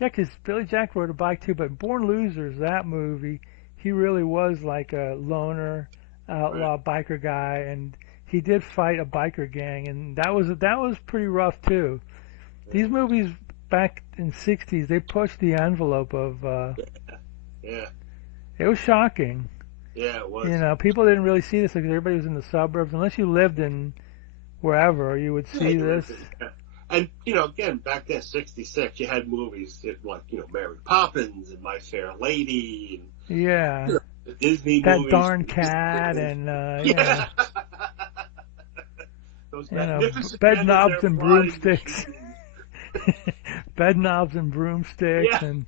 Yeah, because Billy Jack rode a bike too, but Born Losers, that movie, he really was like a loner, outlaw biker guy, and he did fight a biker gang, and that was pretty rough too. These movies back in the 60s, they pushed the envelope of, Yeah. It was shocking. Yeah, it was. You know, people didn't really see this because everybody was in the suburbs. Unless you lived in wherever, you would see this. Yeah. And, you know, again, back then, 66, you had movies like, you know, Mary Poppins and My Fair Lady. And, yeah. You know, the Disney that movies. That darn cat and, yeah. Those bed knobs and broomsticks. Bed knobs and broomsticks. Yeah. And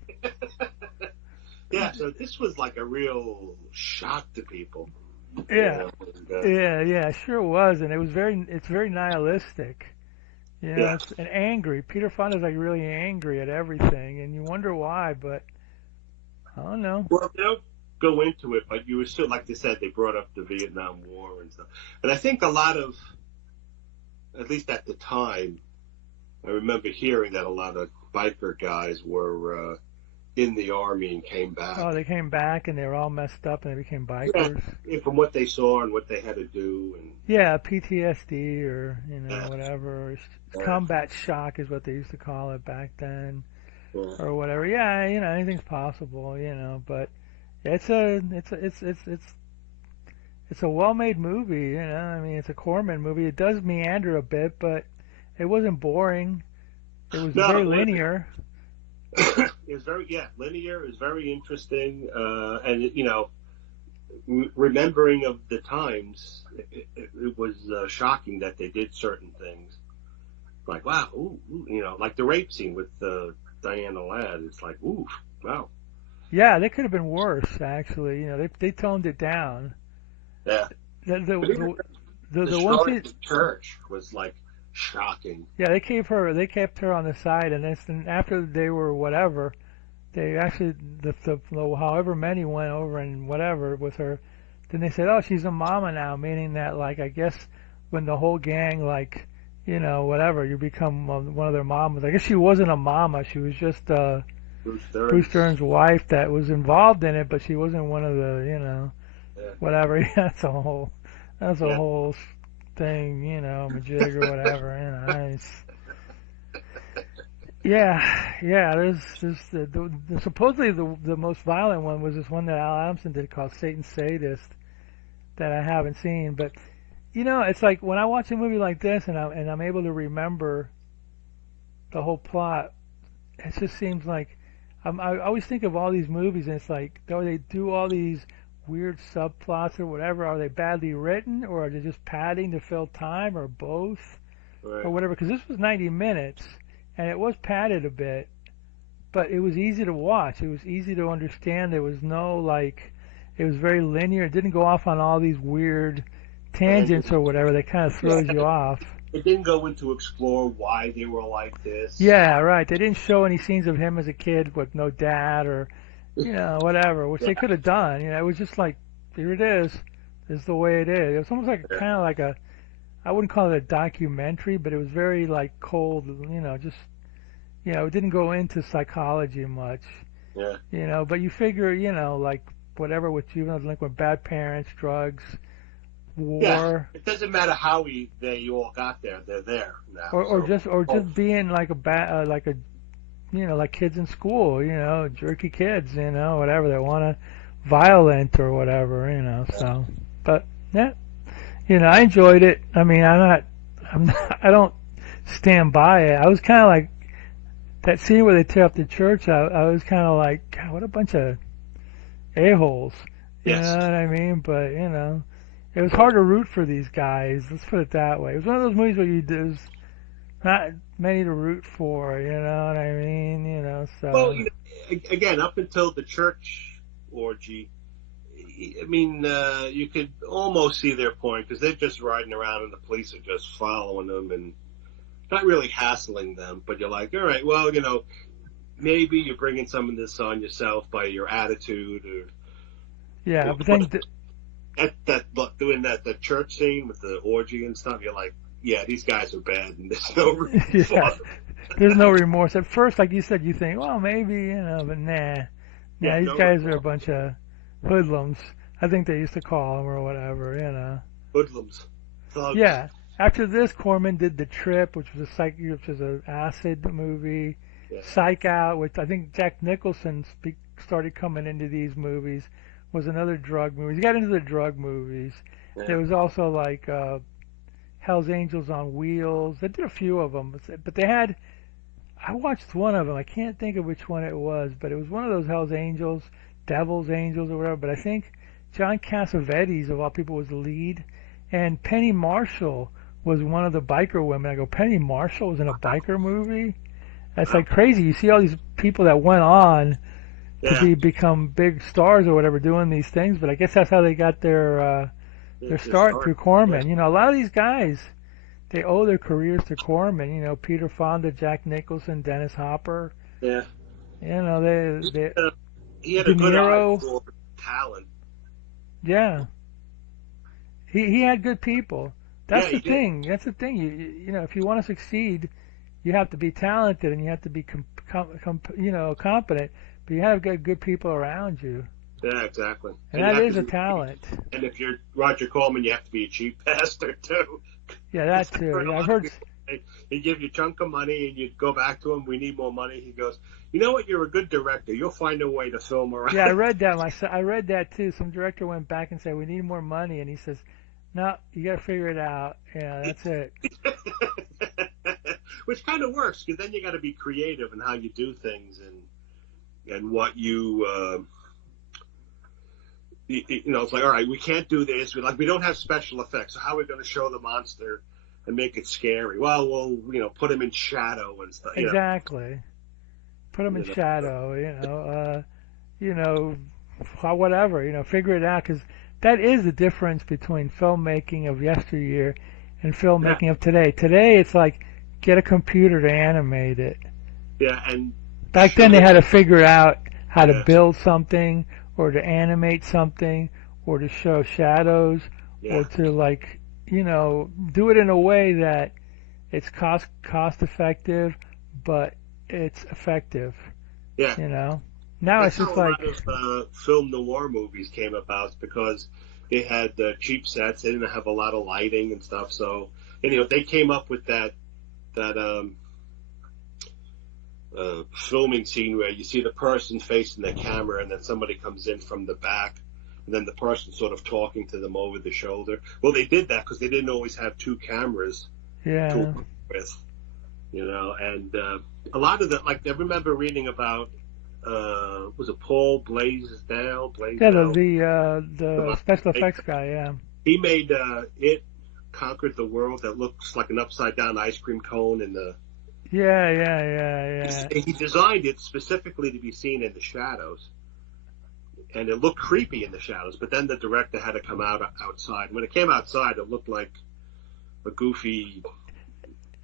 yeah, so this was like a real shock to people. Yeah. It sure was. And it's very nihilistic. You know, and angry. Peter Fonda's like really angry at everything, and you wonder why, but I don't know. Well, they don't go into it, but you were still, like they said, they brought up the Vietnam War and stuff. And I think a lot of, at least at the time, I remember hearing that a lot of biker guys were in the Army and came back. Oh, they came back and they were all messed up and they became bikers. Yeah, from what they saw and what they had to do. And yeah, PTSD or, you know, whatever. Combat shock is what they used to call it back then. Yeah. Or whatever. Yeah, you know, anything's possible, you know, but it's a well-made movie, you know. I mean, it's a Corman movie. It does meander a bit, but it wasn't boring. It was very linear. It was very linear. It was very interesting, and you know, remembering of the times, it was shocking that they did certain things. Like wow, ooh, you know, like the rape scene with Diana Ladd. It's like ooh, wow. Yeah, they could have been worse. Actually, you know, they toned it down. Yeah. The one scene, the church was like shocking. Yeah, they kept her on the side, and then after they were whatever, they actually the however many went over and whatever with her. Then they said, oh, she's a mama now, meaning that like I guess when the whole gang like you know whatever you become one of their mamas. I guess she wasn't a mama; she was just Bruce Dern's wife that was involved in it, but she wasn't one of the you know whatever. Yeah, that's a whole thing, you know, majig or whatever, you know. There's supposedly the most violent one was this one that Al Adamson did called Satan's Sadist that I haven't seen, but you know, it's like when I watch a movie like this and I'm able to remember the whole plot, it just seems like I always think of all these movies and it's like, oh, they do all these weird subplots or whatever. Are they badly written or are they just padding to fill time or both or whatever? Because this was 90 minutes and it was padded a bit, but it was easy to watch. It was easy to understand. There was no like, it was very linear. It didn't go off on all these weird tangents or whatever that kind of throws you off. It didn't go into explore why they were like this. Yeah, right. They didn't show any scenes of him as a kid with no dad or you know, whatever, which they could have done. You know, it was just like, here it is. This is the way it is. It was almost like kind of like I wouldn't call it a documentary, but it was very like cold, you know, just, you know, it didn't go into psychology much. Yeah. You know, but you figure, you know, like whatever with juvenile delinquent, bad parents, drugs, war. Yeah. It doesn't matter how they all got there. They're there now. Or just being like a you know, like kids in school, you know, jerky kids, you know, whatever, they want to violent or whatever, you know, so, but, yeah, you know, I enjoyed it. I mean, I don't stand by it. I was kind of like, that scene where they tear up the church, I was kind of like, God, what a bunch of a-holes, you know what I mean, but, you know, it was hard to root for these guys, let's put it that way. It was one of those movies where there's not many to root for, you know what I mean? You know, so. Well, you know, again, up until the church orgy. I mean, you could almost see their point because they're just riding around and the police are just following them and not really hassling them. But you're like, all right, well, maybe you're bringing some of this on yourself by your attitude or. Yeah, or but then doing the church scene with the orgy and stuff, you're like, yeah, these guys are bad and there's no there's no remorse. At first, like you said, you think, well, maybe, but nah. Yeah, these guys are a bunch of hoodlums. I think they used to call them or whatever, Hoodlums. Thugs. Yeah. After this, Corman did The Trip, which was an acid movie. Yeah. Psych Out, which I think Jack Nicholson started coming into these movies, was another drug movie. He got into the drug movies. Yeah. There was also like Hell's Angels on Wheels. They did a few of them, but they had. I watched one of them. I can't think of which one it was, but it was one of those Hell's Angels, Devil's Angels, or whatever. But I think John Cassavetes, of all people, was the lead, and Penny Marshall was one of the biker women. I go, Penny Marshall was in a biker movie? That's like crazy. You see all these people that went on to become big stars or whatever doing these things, but I guess that's how they got their start through Corman. A lot of these guys, they owe their careers to Corman. Peter Fonda, Jack Nicholson, Dennis Hopper. Yeah. He had a good eye for talent. Yeah. He had good people. That's the thing. That's the thing. If you want to succeed, you have to be talented and you have to be competent. But you have to get good people around you. Yeah, exactly. And that is a talent. And if you're Roger Corman, you have to be a cheap bastard too. Yeah, that too. Yeah, I've heard. He give you a chunk of money, and you go back to him. We need more money. He goes, you know what? You're a good director. You'll find a way to film around. Yeah, I read that. I read that too. Some director went back and said, we need more money, and he says, no, you got to figure it out. Yeah, that's it. Which kind of works because then you got to be creative in how you do things and what you. It's like, all right, we can't do this. We don't have special effects. So how are we going to show the monster and make it scary? Well, we'll put him in shadow and stuff. Exactly. Put him in shadow. Whatever. Figure it out because that is the difference between filmmaking of yesteryear and filmmaking of today. Today, it's like get a computer to animate it. Yeah, and back then they had to figure out how to build something, or to animate something, or to show shadows, or to do it in a way that it's cost effective, but it's effective. Yeah. Now That's it's just how like a lot of film noir movies came about because they had cheap sets. They didn't have a lot of lighting and stuff. So they came up with that filming scene where you see the person facing the camera and then somebody comes in from the back and then the person sort of talking to them over the shoulder. Well, they did that because they didn't always have two cameras to work with, and a lot of that, like I remember reading about, was it Paul Blaisdell? Yeah, the special effects guy, yeah. He made It Conquered the World that looks like an upside down ice cream cone in the Yeah. He designed it specifically to be seen in the shadows, and it looked creepy in the shadows. But then the director had to come outside. When it came outside, it looked like a goofy.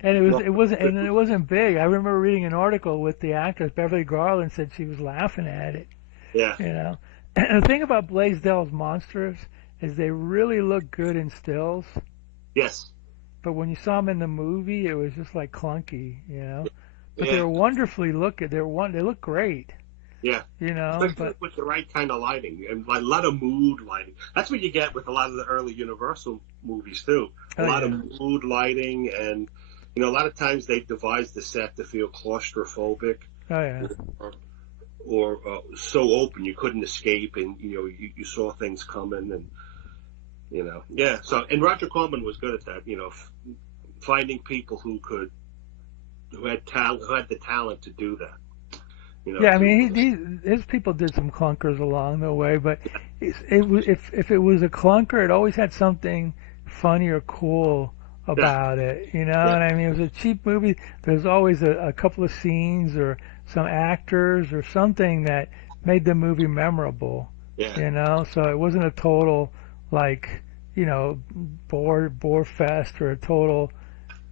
And it wasn't big. I remember reading an article with the actress Beverly Garland said she was laughing at it. Yeah. And the thing about Blaisdell's monsters is they really look good in stills. Yes. But when you saw them in the movie, it was just like clunky, But they were wonderfully looking. They look great. Yeah. But with the right kind of lighting and a lot of mood lighting. That's what you get with a lot of the early Universal movies too. A lot of mood lighting, and a lot of times they devised the set to feel claustrophobic. Oh yeah. Or so open you couldn't escape, and you saw things coming, and So, and Roger Corman was good at that. Finding people who had the talent to do that. I mean, his people did some clunkers along the way, but if it was a clunker, it always had something funny or cool about it. And I mean, it was a cheap movie. There's always a couple of scenes or some actors or something that made the movie memorable. Yeah. You know, so it wasn't a total like, you know, bore fest or a total.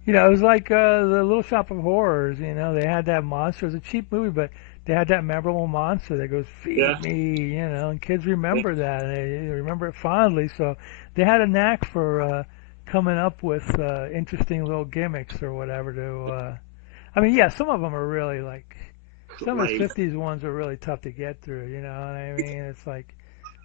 You know, it was like the Little Shop of Horrors. You know, they had that monster. It was a cheap movie, but they had that memorable monster that goes, "Feed me," you know, and kids remember that. And they remember it fondly. So they had a knack for coming up with interesting little gimmicks or whatever to. I mean, yeah, some of them are really like some of the '50s ones are really tough to get through. You know what I mean? It's like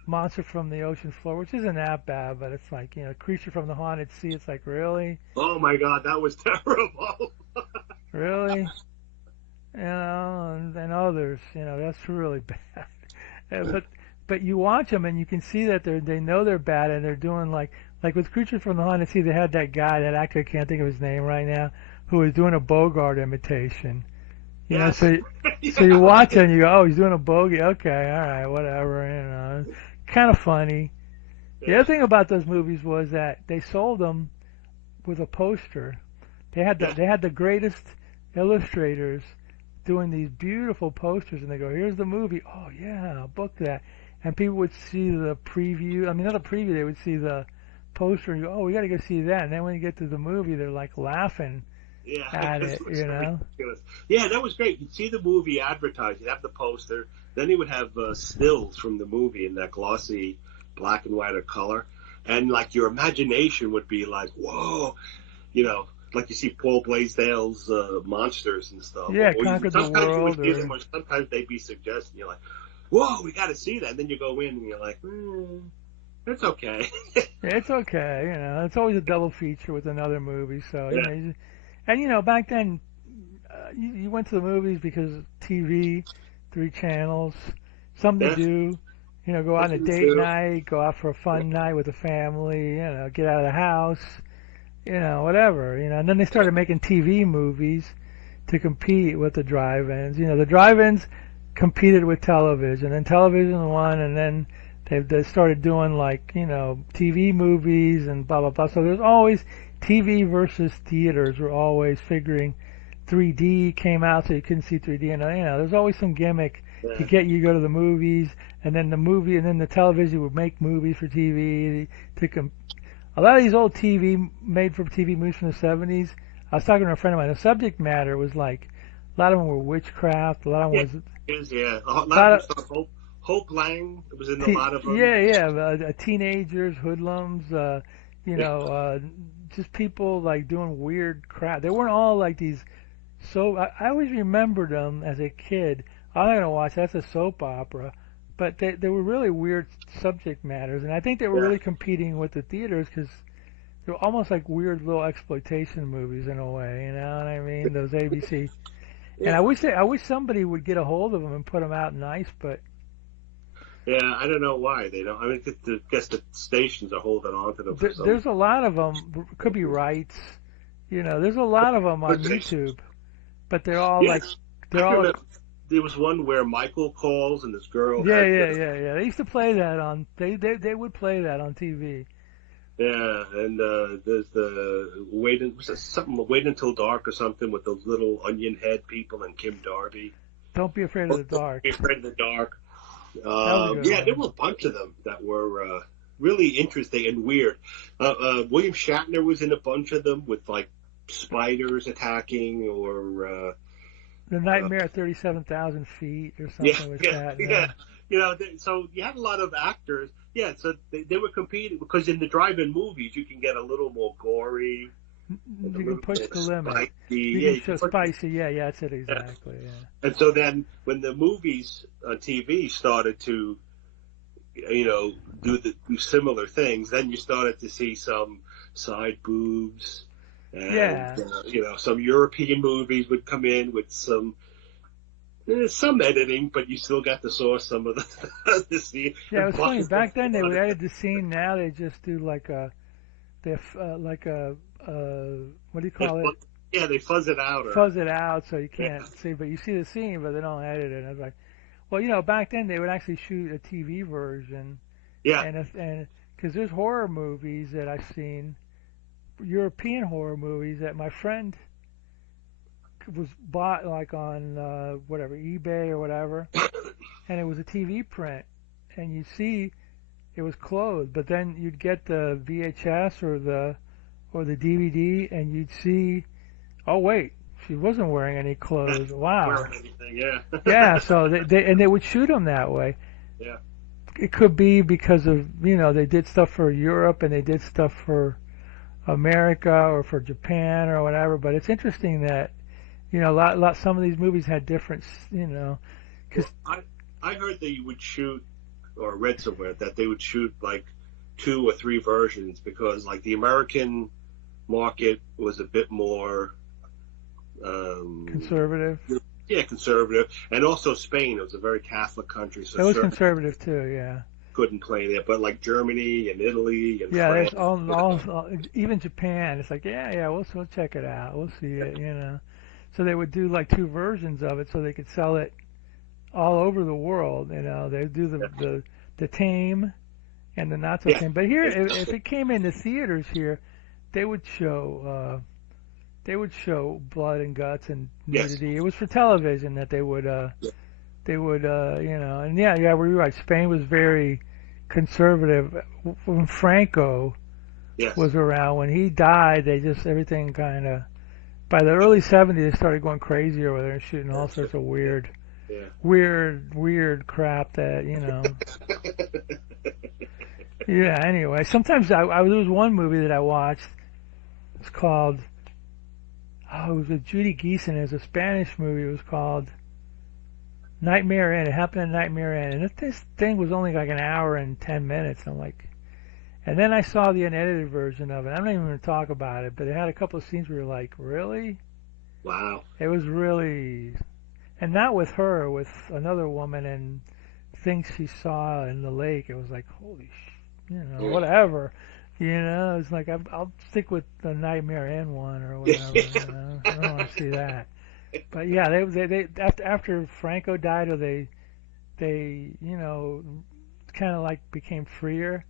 Monster from the Ocean Floor, which isn't that bad, but it's like, you know, Creature from the Haunted Sea. It's like, really? Oh my God, that was terrible. Really? You know, and others, you know, that's really bad. But you watch them and you can see that they know they're bad, and they're doing like with Creature from the Haunted Sea. They had that guy, that actor, I can't think of his name right now, who was doing a Bogart imitation. You know, so you watch it and you go, oh, he's doing a bogey. Okay, all right, whatever. You know, kind of funny. The other thing about those movies was that they sold them with a poster. They had the greatest illustrators doing these beautiful posters, and they go, here's the movie. Oh yeah, I'll book that. And people would see the preview. I mean, not a preview. They would see the poster and go, oh, we got to go see that. And then when you get to the movie, they're like laughing at it, you know. Ridiculous. Yeah, that was great. You'd see the movie advertised. You'd have the poster. Then he would have stills from the movie in that glossy black and white or color. And like your imagination would be like, whoa, you know, like you see Paul Blaisdell's monsters and stuff. Yeah, Conquer the World. Sometimes you would see them, or sometimes they'd be suggesting. You're like, whoa, we got to see that. And then you go in and you're like, it's okay. Yeah, it's okay. You know, it's always a double feature with another movie. So, you know, and you know, back then, you went to the movies because TV, 3 channels, something to do. You know, go out on a date night, go out for a fun night with the family. You know, get out of the house. You know, whatever. You know, and then they started making TV movies to compete with the drive-ins. You know, the drive-ins competed with television, and television won, and then they started doing like, you know, TV movies and blah blah blah. So there's always TV versus theaters were always figuring. 3D came out, so you couldn't see 3D, and you know, there's always some gimmick to get you to go to the movies, and then the television would make movies for TV a lot of these old made for TV movies from the 70s. I was talking to a friend of mine. The subject matter was like a lot of them were witchcraft. A lot of them was a lot of stuff. Hope Lang was in a lot of them. Teenagers, hoodlums, you know, just people like doing weird crap. They weren't all like these. So I always remembered them as a kid. I'm not gonna watch. That's a soap opera, but they were really weird subject matters, and I think they were really competing with the theaters because they were almost like weird little exploitation movies in a way. You know what I mean? Those ABC. And I wish somebody would get a hold of them and put them out nice, but. Yeah, I don't know why they don't. I mean, I guess the stations are holding on to them. There's a lot of them. Could be rights. You know, there's a lot of them on YouTube. But they're all There was one where Michael calls and this girl. Yeah. They used to play that on. They would play that on TV. Yeah, and there's the Wait Until Dark or something with those little onion head people and Kim Darby. Don't be afraid of the dark. Be afraid of the dark. There were a bunch of them that were really interesting and weird. William Shatner was in a bunch of them with like spiders attacking or The Nightmare at 37,000 feet or something like that. Yeah. You know, so you had a lot of actors. Yeah, so they were competing because in the drive-in movies you can get a little more gory. You can push the limit. Spicy. You can show spicy. Yeah, that's it exactly. Yeah. And so then when the movies on TV started to, you know, do similar things, then you started to see some side boobs. And, you know, some European movies would come in with some editing, but you still got to saw some of the scene. Yeah, it was funny. Back then they would edit the scene. Now they just do like a what do you call it? Yeah, they fuzz it out. Fuzz it out so you can't see, but you see the scene, but they don't edit it. And I was like, well, you know, back then they would actually shoot a TV version. Yeah. And because there's horror movies that I've seen. European horror movies that my friend was bought like on whatever eBay or whatever, and it was a TV print, and you see it was clothed, but then you'd get the VHS or the DVD, and you'd see, oh wait, she wasn't wearing any clothes. Wow. Wearing anything, yeah. Yeah, so they would shoot them that way. Yeah. It could be because of, they did stuff for Europe and they did stuff for America or for Japan or whatever, but it's interesting that, some of these movies had different, cause I heard they would shoot, or read somewhere that they would shoot like 2 or 3 versions because like the American market was a bit more conservative. Yeah, conservative, and also Spain. It was a very Catholic country, so it was conservative too. Yeah, couldn't play there. But like Germany and Italy and France. There's all even Japan. It's like we'll check it out. We'll see it. So they would do like 2 versions of it so they could sell it all over the world. They do the tame and the not so tame. But here, if it came into theaters here, they would show blood and guts and nudity. Yes. It was for television that they would and we're right. Spain was very conservative. When Franco was around, when he died, everything kind of, by the early 70s, they started going crazy over there and shooting all sorts of weird crap that, Yeah, anyway, sometimes there was one movie that I watched. It's called, it was with Judy Geeson. It was a Spanish movie. It was called Nightmare Inn. It happened in Nightmare Inn. And this thing was only like an hour and 10 minutes. I'm like, and then I saw the unedited version of it. I'm not even going to talk about it, but it had a couple of scenes where you're like, really? Wow. It was really, and not with her, with another woman and things she saw in the lake. It was like, holy whatever. It's like I'll stick with the Nightmare Inn one or whatever. I don't want to see that. But yeah, they after Franco died, or they kind of like became freer.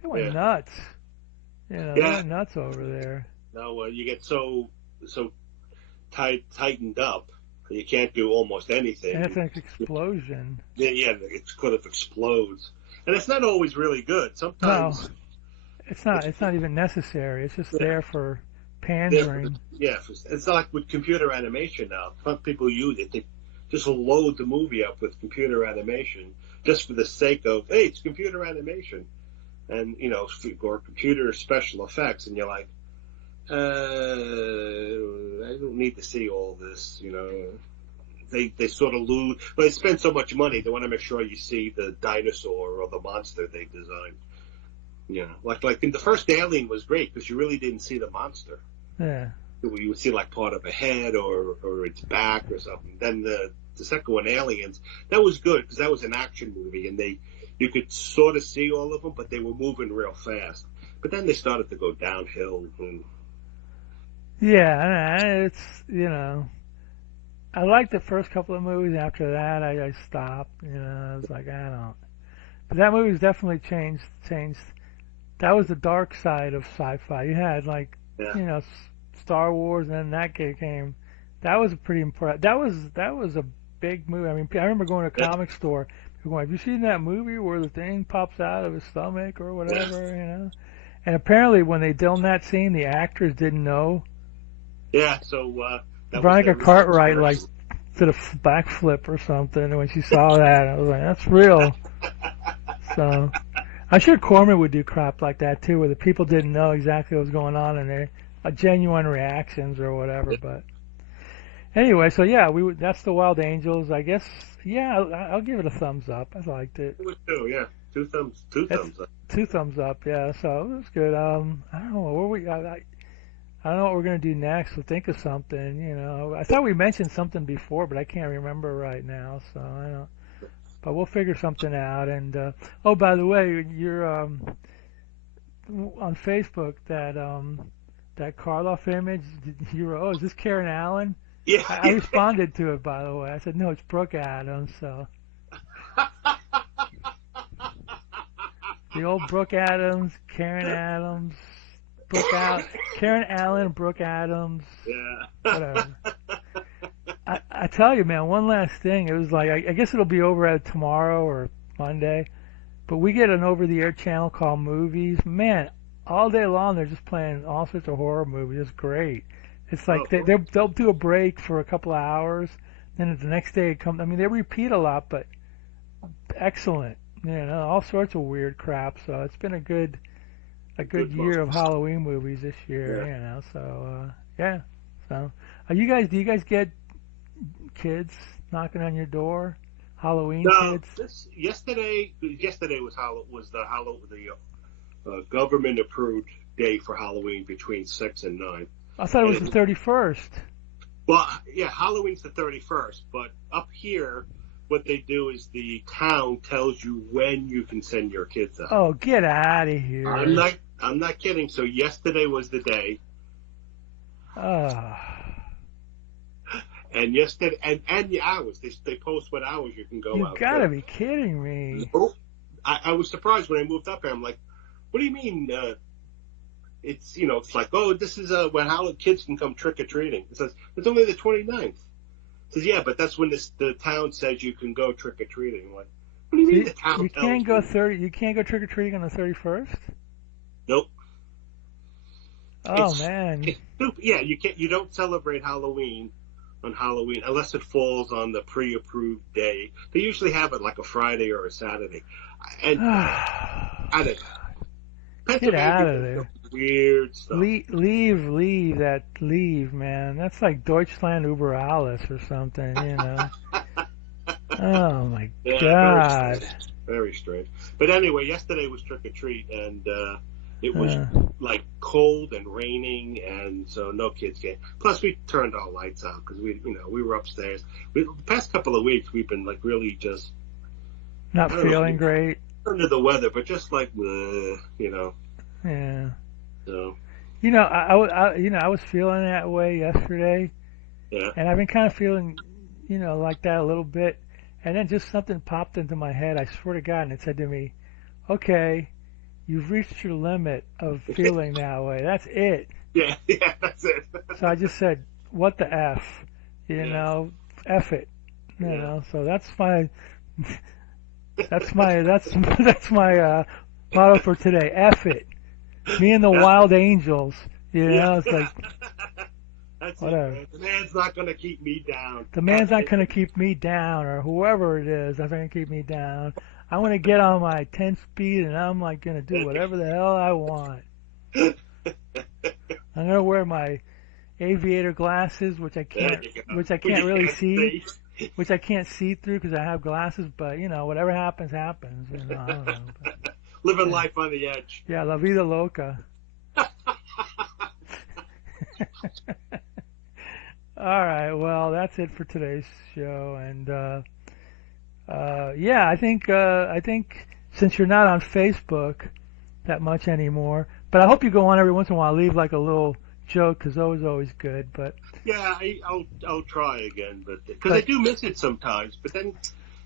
They went nuts. They went nuts over there. No, you get so tightened up, you can't do almost anything. And it's an explosion. Yeah, it could have explodes, and it's not always really good. Sometimes. No. It's not even necessary. It's just there for pandering. It's like with computer animation now. Some people use it. They just load the movie up with computer animation just for the sake of, hey, it's computer animation. And, or computer special effects. And you're like, I don't need to see all this, They sort of lose. But they spend so much money, they want to make sure you see the dinosaur or the monster they designed. Like in the first Alien was great because you really didn't see the monster. Yeah. You would see like part of a head or its back or something. Then the second one, Aliens, that was good because that was an action movie and you could sort of see all of them, but they were moving real fast. But then they started to go downhill. Yeah, it's I liked the first couple of movies. After that, I stopped. I was like, I don't. But that movie's definitely changed. That was the dark side of sci-fi. You had Star Wars, and then that came. That was a pretty important. That was a big movie. I mean, I remember going to a comic store. People going, "Have you seen that movie where the thing pops out of his stomach or whatever?" And apparently, when they filmed that scene, the actors didn't know. Yeah. So Veronica Cartwright did a backflip or something, and when she saw that, I was like, "That's real." So. I'm sure Corman would do crap like that too, where the people didn't know exactly what was going on and they genuine reactions or whatever. But anyway, so that's the Wild Angels. I guess I'll give it a thumbs up. I liked it. It was 2, yeah, 2 thumbs up. 2 thumbs up, yeah. So it was good. I don't know I don't know what we're gonna do next. We'll think of something. I thought we mentioned something before, but I can't remember right now. So I don't. But we'll figure something out. And by the way, you're on Facebook. That Karloff image. You wrote, "Oh, is this Karen Allen?" Yeah. I responded to it, by the way. I said, "No, it's Brooke Adams." So the old Brooke Adams, Karen Adams, Karen Allen, Brooke Adams. Yeah. Whatever. I tell you, man, one last thing. It was like, I guess it'll be over at tomorrow or Monday. But we get an over-the-air channel called Movies. Man, all day long they're just playing all sorts of horror movies. It's great. It's like they'll do a break for a couple of hours, then the next day it comes. I mean, they repeat a lot, but excellent. All sorts of weird crap. So it's been a good year of Halloween movies this year. Yeah. So yeah. So do you guys get kids knocking on your door? Halloween kids? Yesterday was the government approved day for Halloween between 6 and 9. I thought it was the 31st. Well, yeah, Halloween's the 31st, but up here, what they do is the town tells you when you can send your kids out. Oh, get out of here! I'm not kidding. So yesterday was the day. And yesterday, and the hours. They post what hours you can go out. You gotta be kidding me! I was surprised when I moved up here. I'm like, what do you mean? It's like, oh, this is when kids can come trick or treating. It says it's only the 29th. It says, yeah, but that's when the town says you can go trick or treating. I'm like, what do you mean the town? You can't go You can't go trick or treating on the 31st. Nope. Oh man. Yeah, you can't. You don't celebrate Halloween on Halloween unless it falls on the pre-approved day. They usually have it like a Friday or a Saturday. And I don't know. Get out of there. Weird stuff. Leave, man. That's like Deutschland über alles or something, Oh my God. Very strange. But anyway, yesterday was trick or treat, and it was like cold and raining, and so no kids came. Plus, we turned our lights out because we were upstairs. The past couple of weeks, we've been like really just not feeling great under the weather, but just like Yeah. So. I was feeling that way yesterday. Yeah. And I've been kind of feeling, like that a little bit. And then just something popped into my head. I swear to God, and it said to me, "Okay, you've reached your limit of feeling that way. That's it." Yeah, that's it. So I just said, "What the f?" F it. So that's my motto for today. F it. Me and the Wild Angels. It's like that's whatever. It, the man's not going to keep me down. The man's not going to keep me down, or whoever it is, not going to keep me down. I'm going to get on my 10 speed, and I'm like going to do whatever the hell I want. I'm going to wear my aviator glasses, which I can't really see, which I can't see through because I have glasses. But whatever happens, happens. I don't know. But, living life on the edge. Yeah, la vida loca. All right, well, that's it for today's show, and I think since you're not on Facebook that much anymore, but I hope you go on every once in a while, leave like a little joke because those are always good. But yeah, I'll try again, but because I do miss it sometimes. But then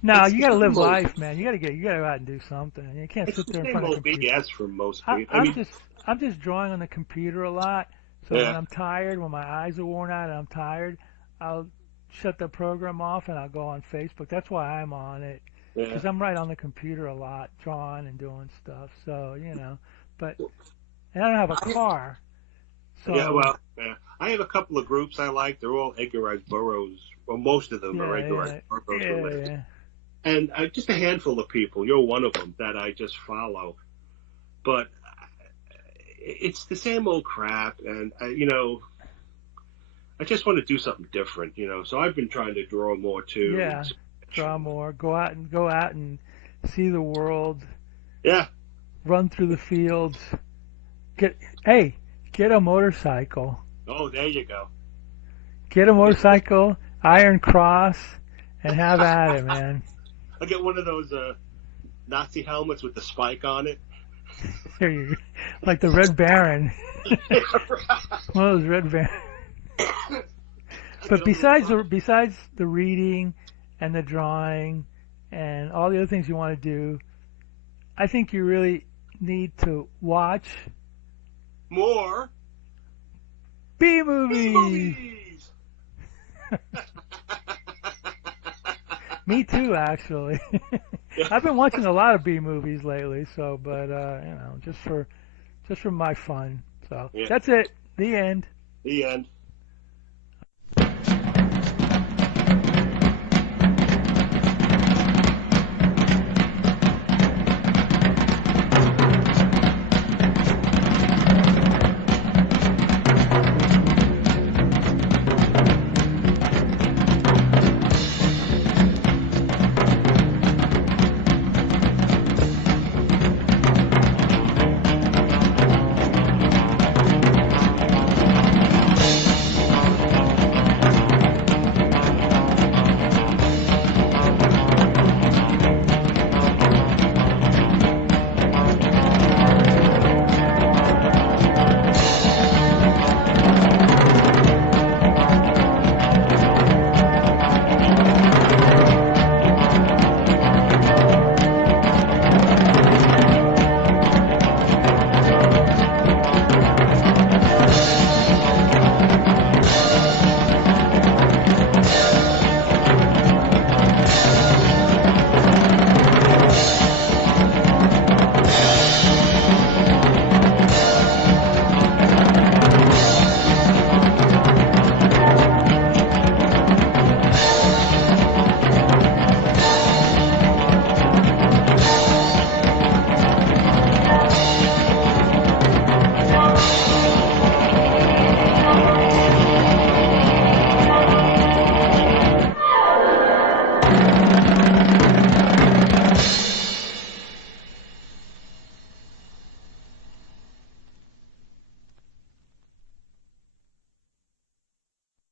no, you got to live life, man. You got to go out and do something. You can't sit there in front of the computer. BS for most people. I'm just drawing on the computer a lot. So when I'm tired, when my eyes are worn out and I'm tired, I'll shut the program off and I'll go on Facebook. That's why I'm on it, because I'm right on the computer a lot, drawing and doing stuff. So but and I don't have a car. So I have a couple of groups I like. They're all Edgar Rice Burroughs. Well, most of them are Edgar Rice Burroughs related. Yeah. And just a handful of people. You're one of them that I just follow. But it's the same old crap, and I just want to do something different, So I've been trying to draw more too. Yeah, draw more. Go out and see the world. Yeah. Run through the fields. Get a motorcycle. Oh, there you go. Get a motorcycle, Iron Cross, and have at it, man. I'll get one of those Nazi helmets with the spike on it. There you go. Like the Red Baron. One of those Red Baron. But besides the reading and the drawing and all the other things you want to do, I think you really need to watch more B-movies. Me too, actually. I've been watching a lot of B movies lately, so but just for my fun. So that's it. The end. The end.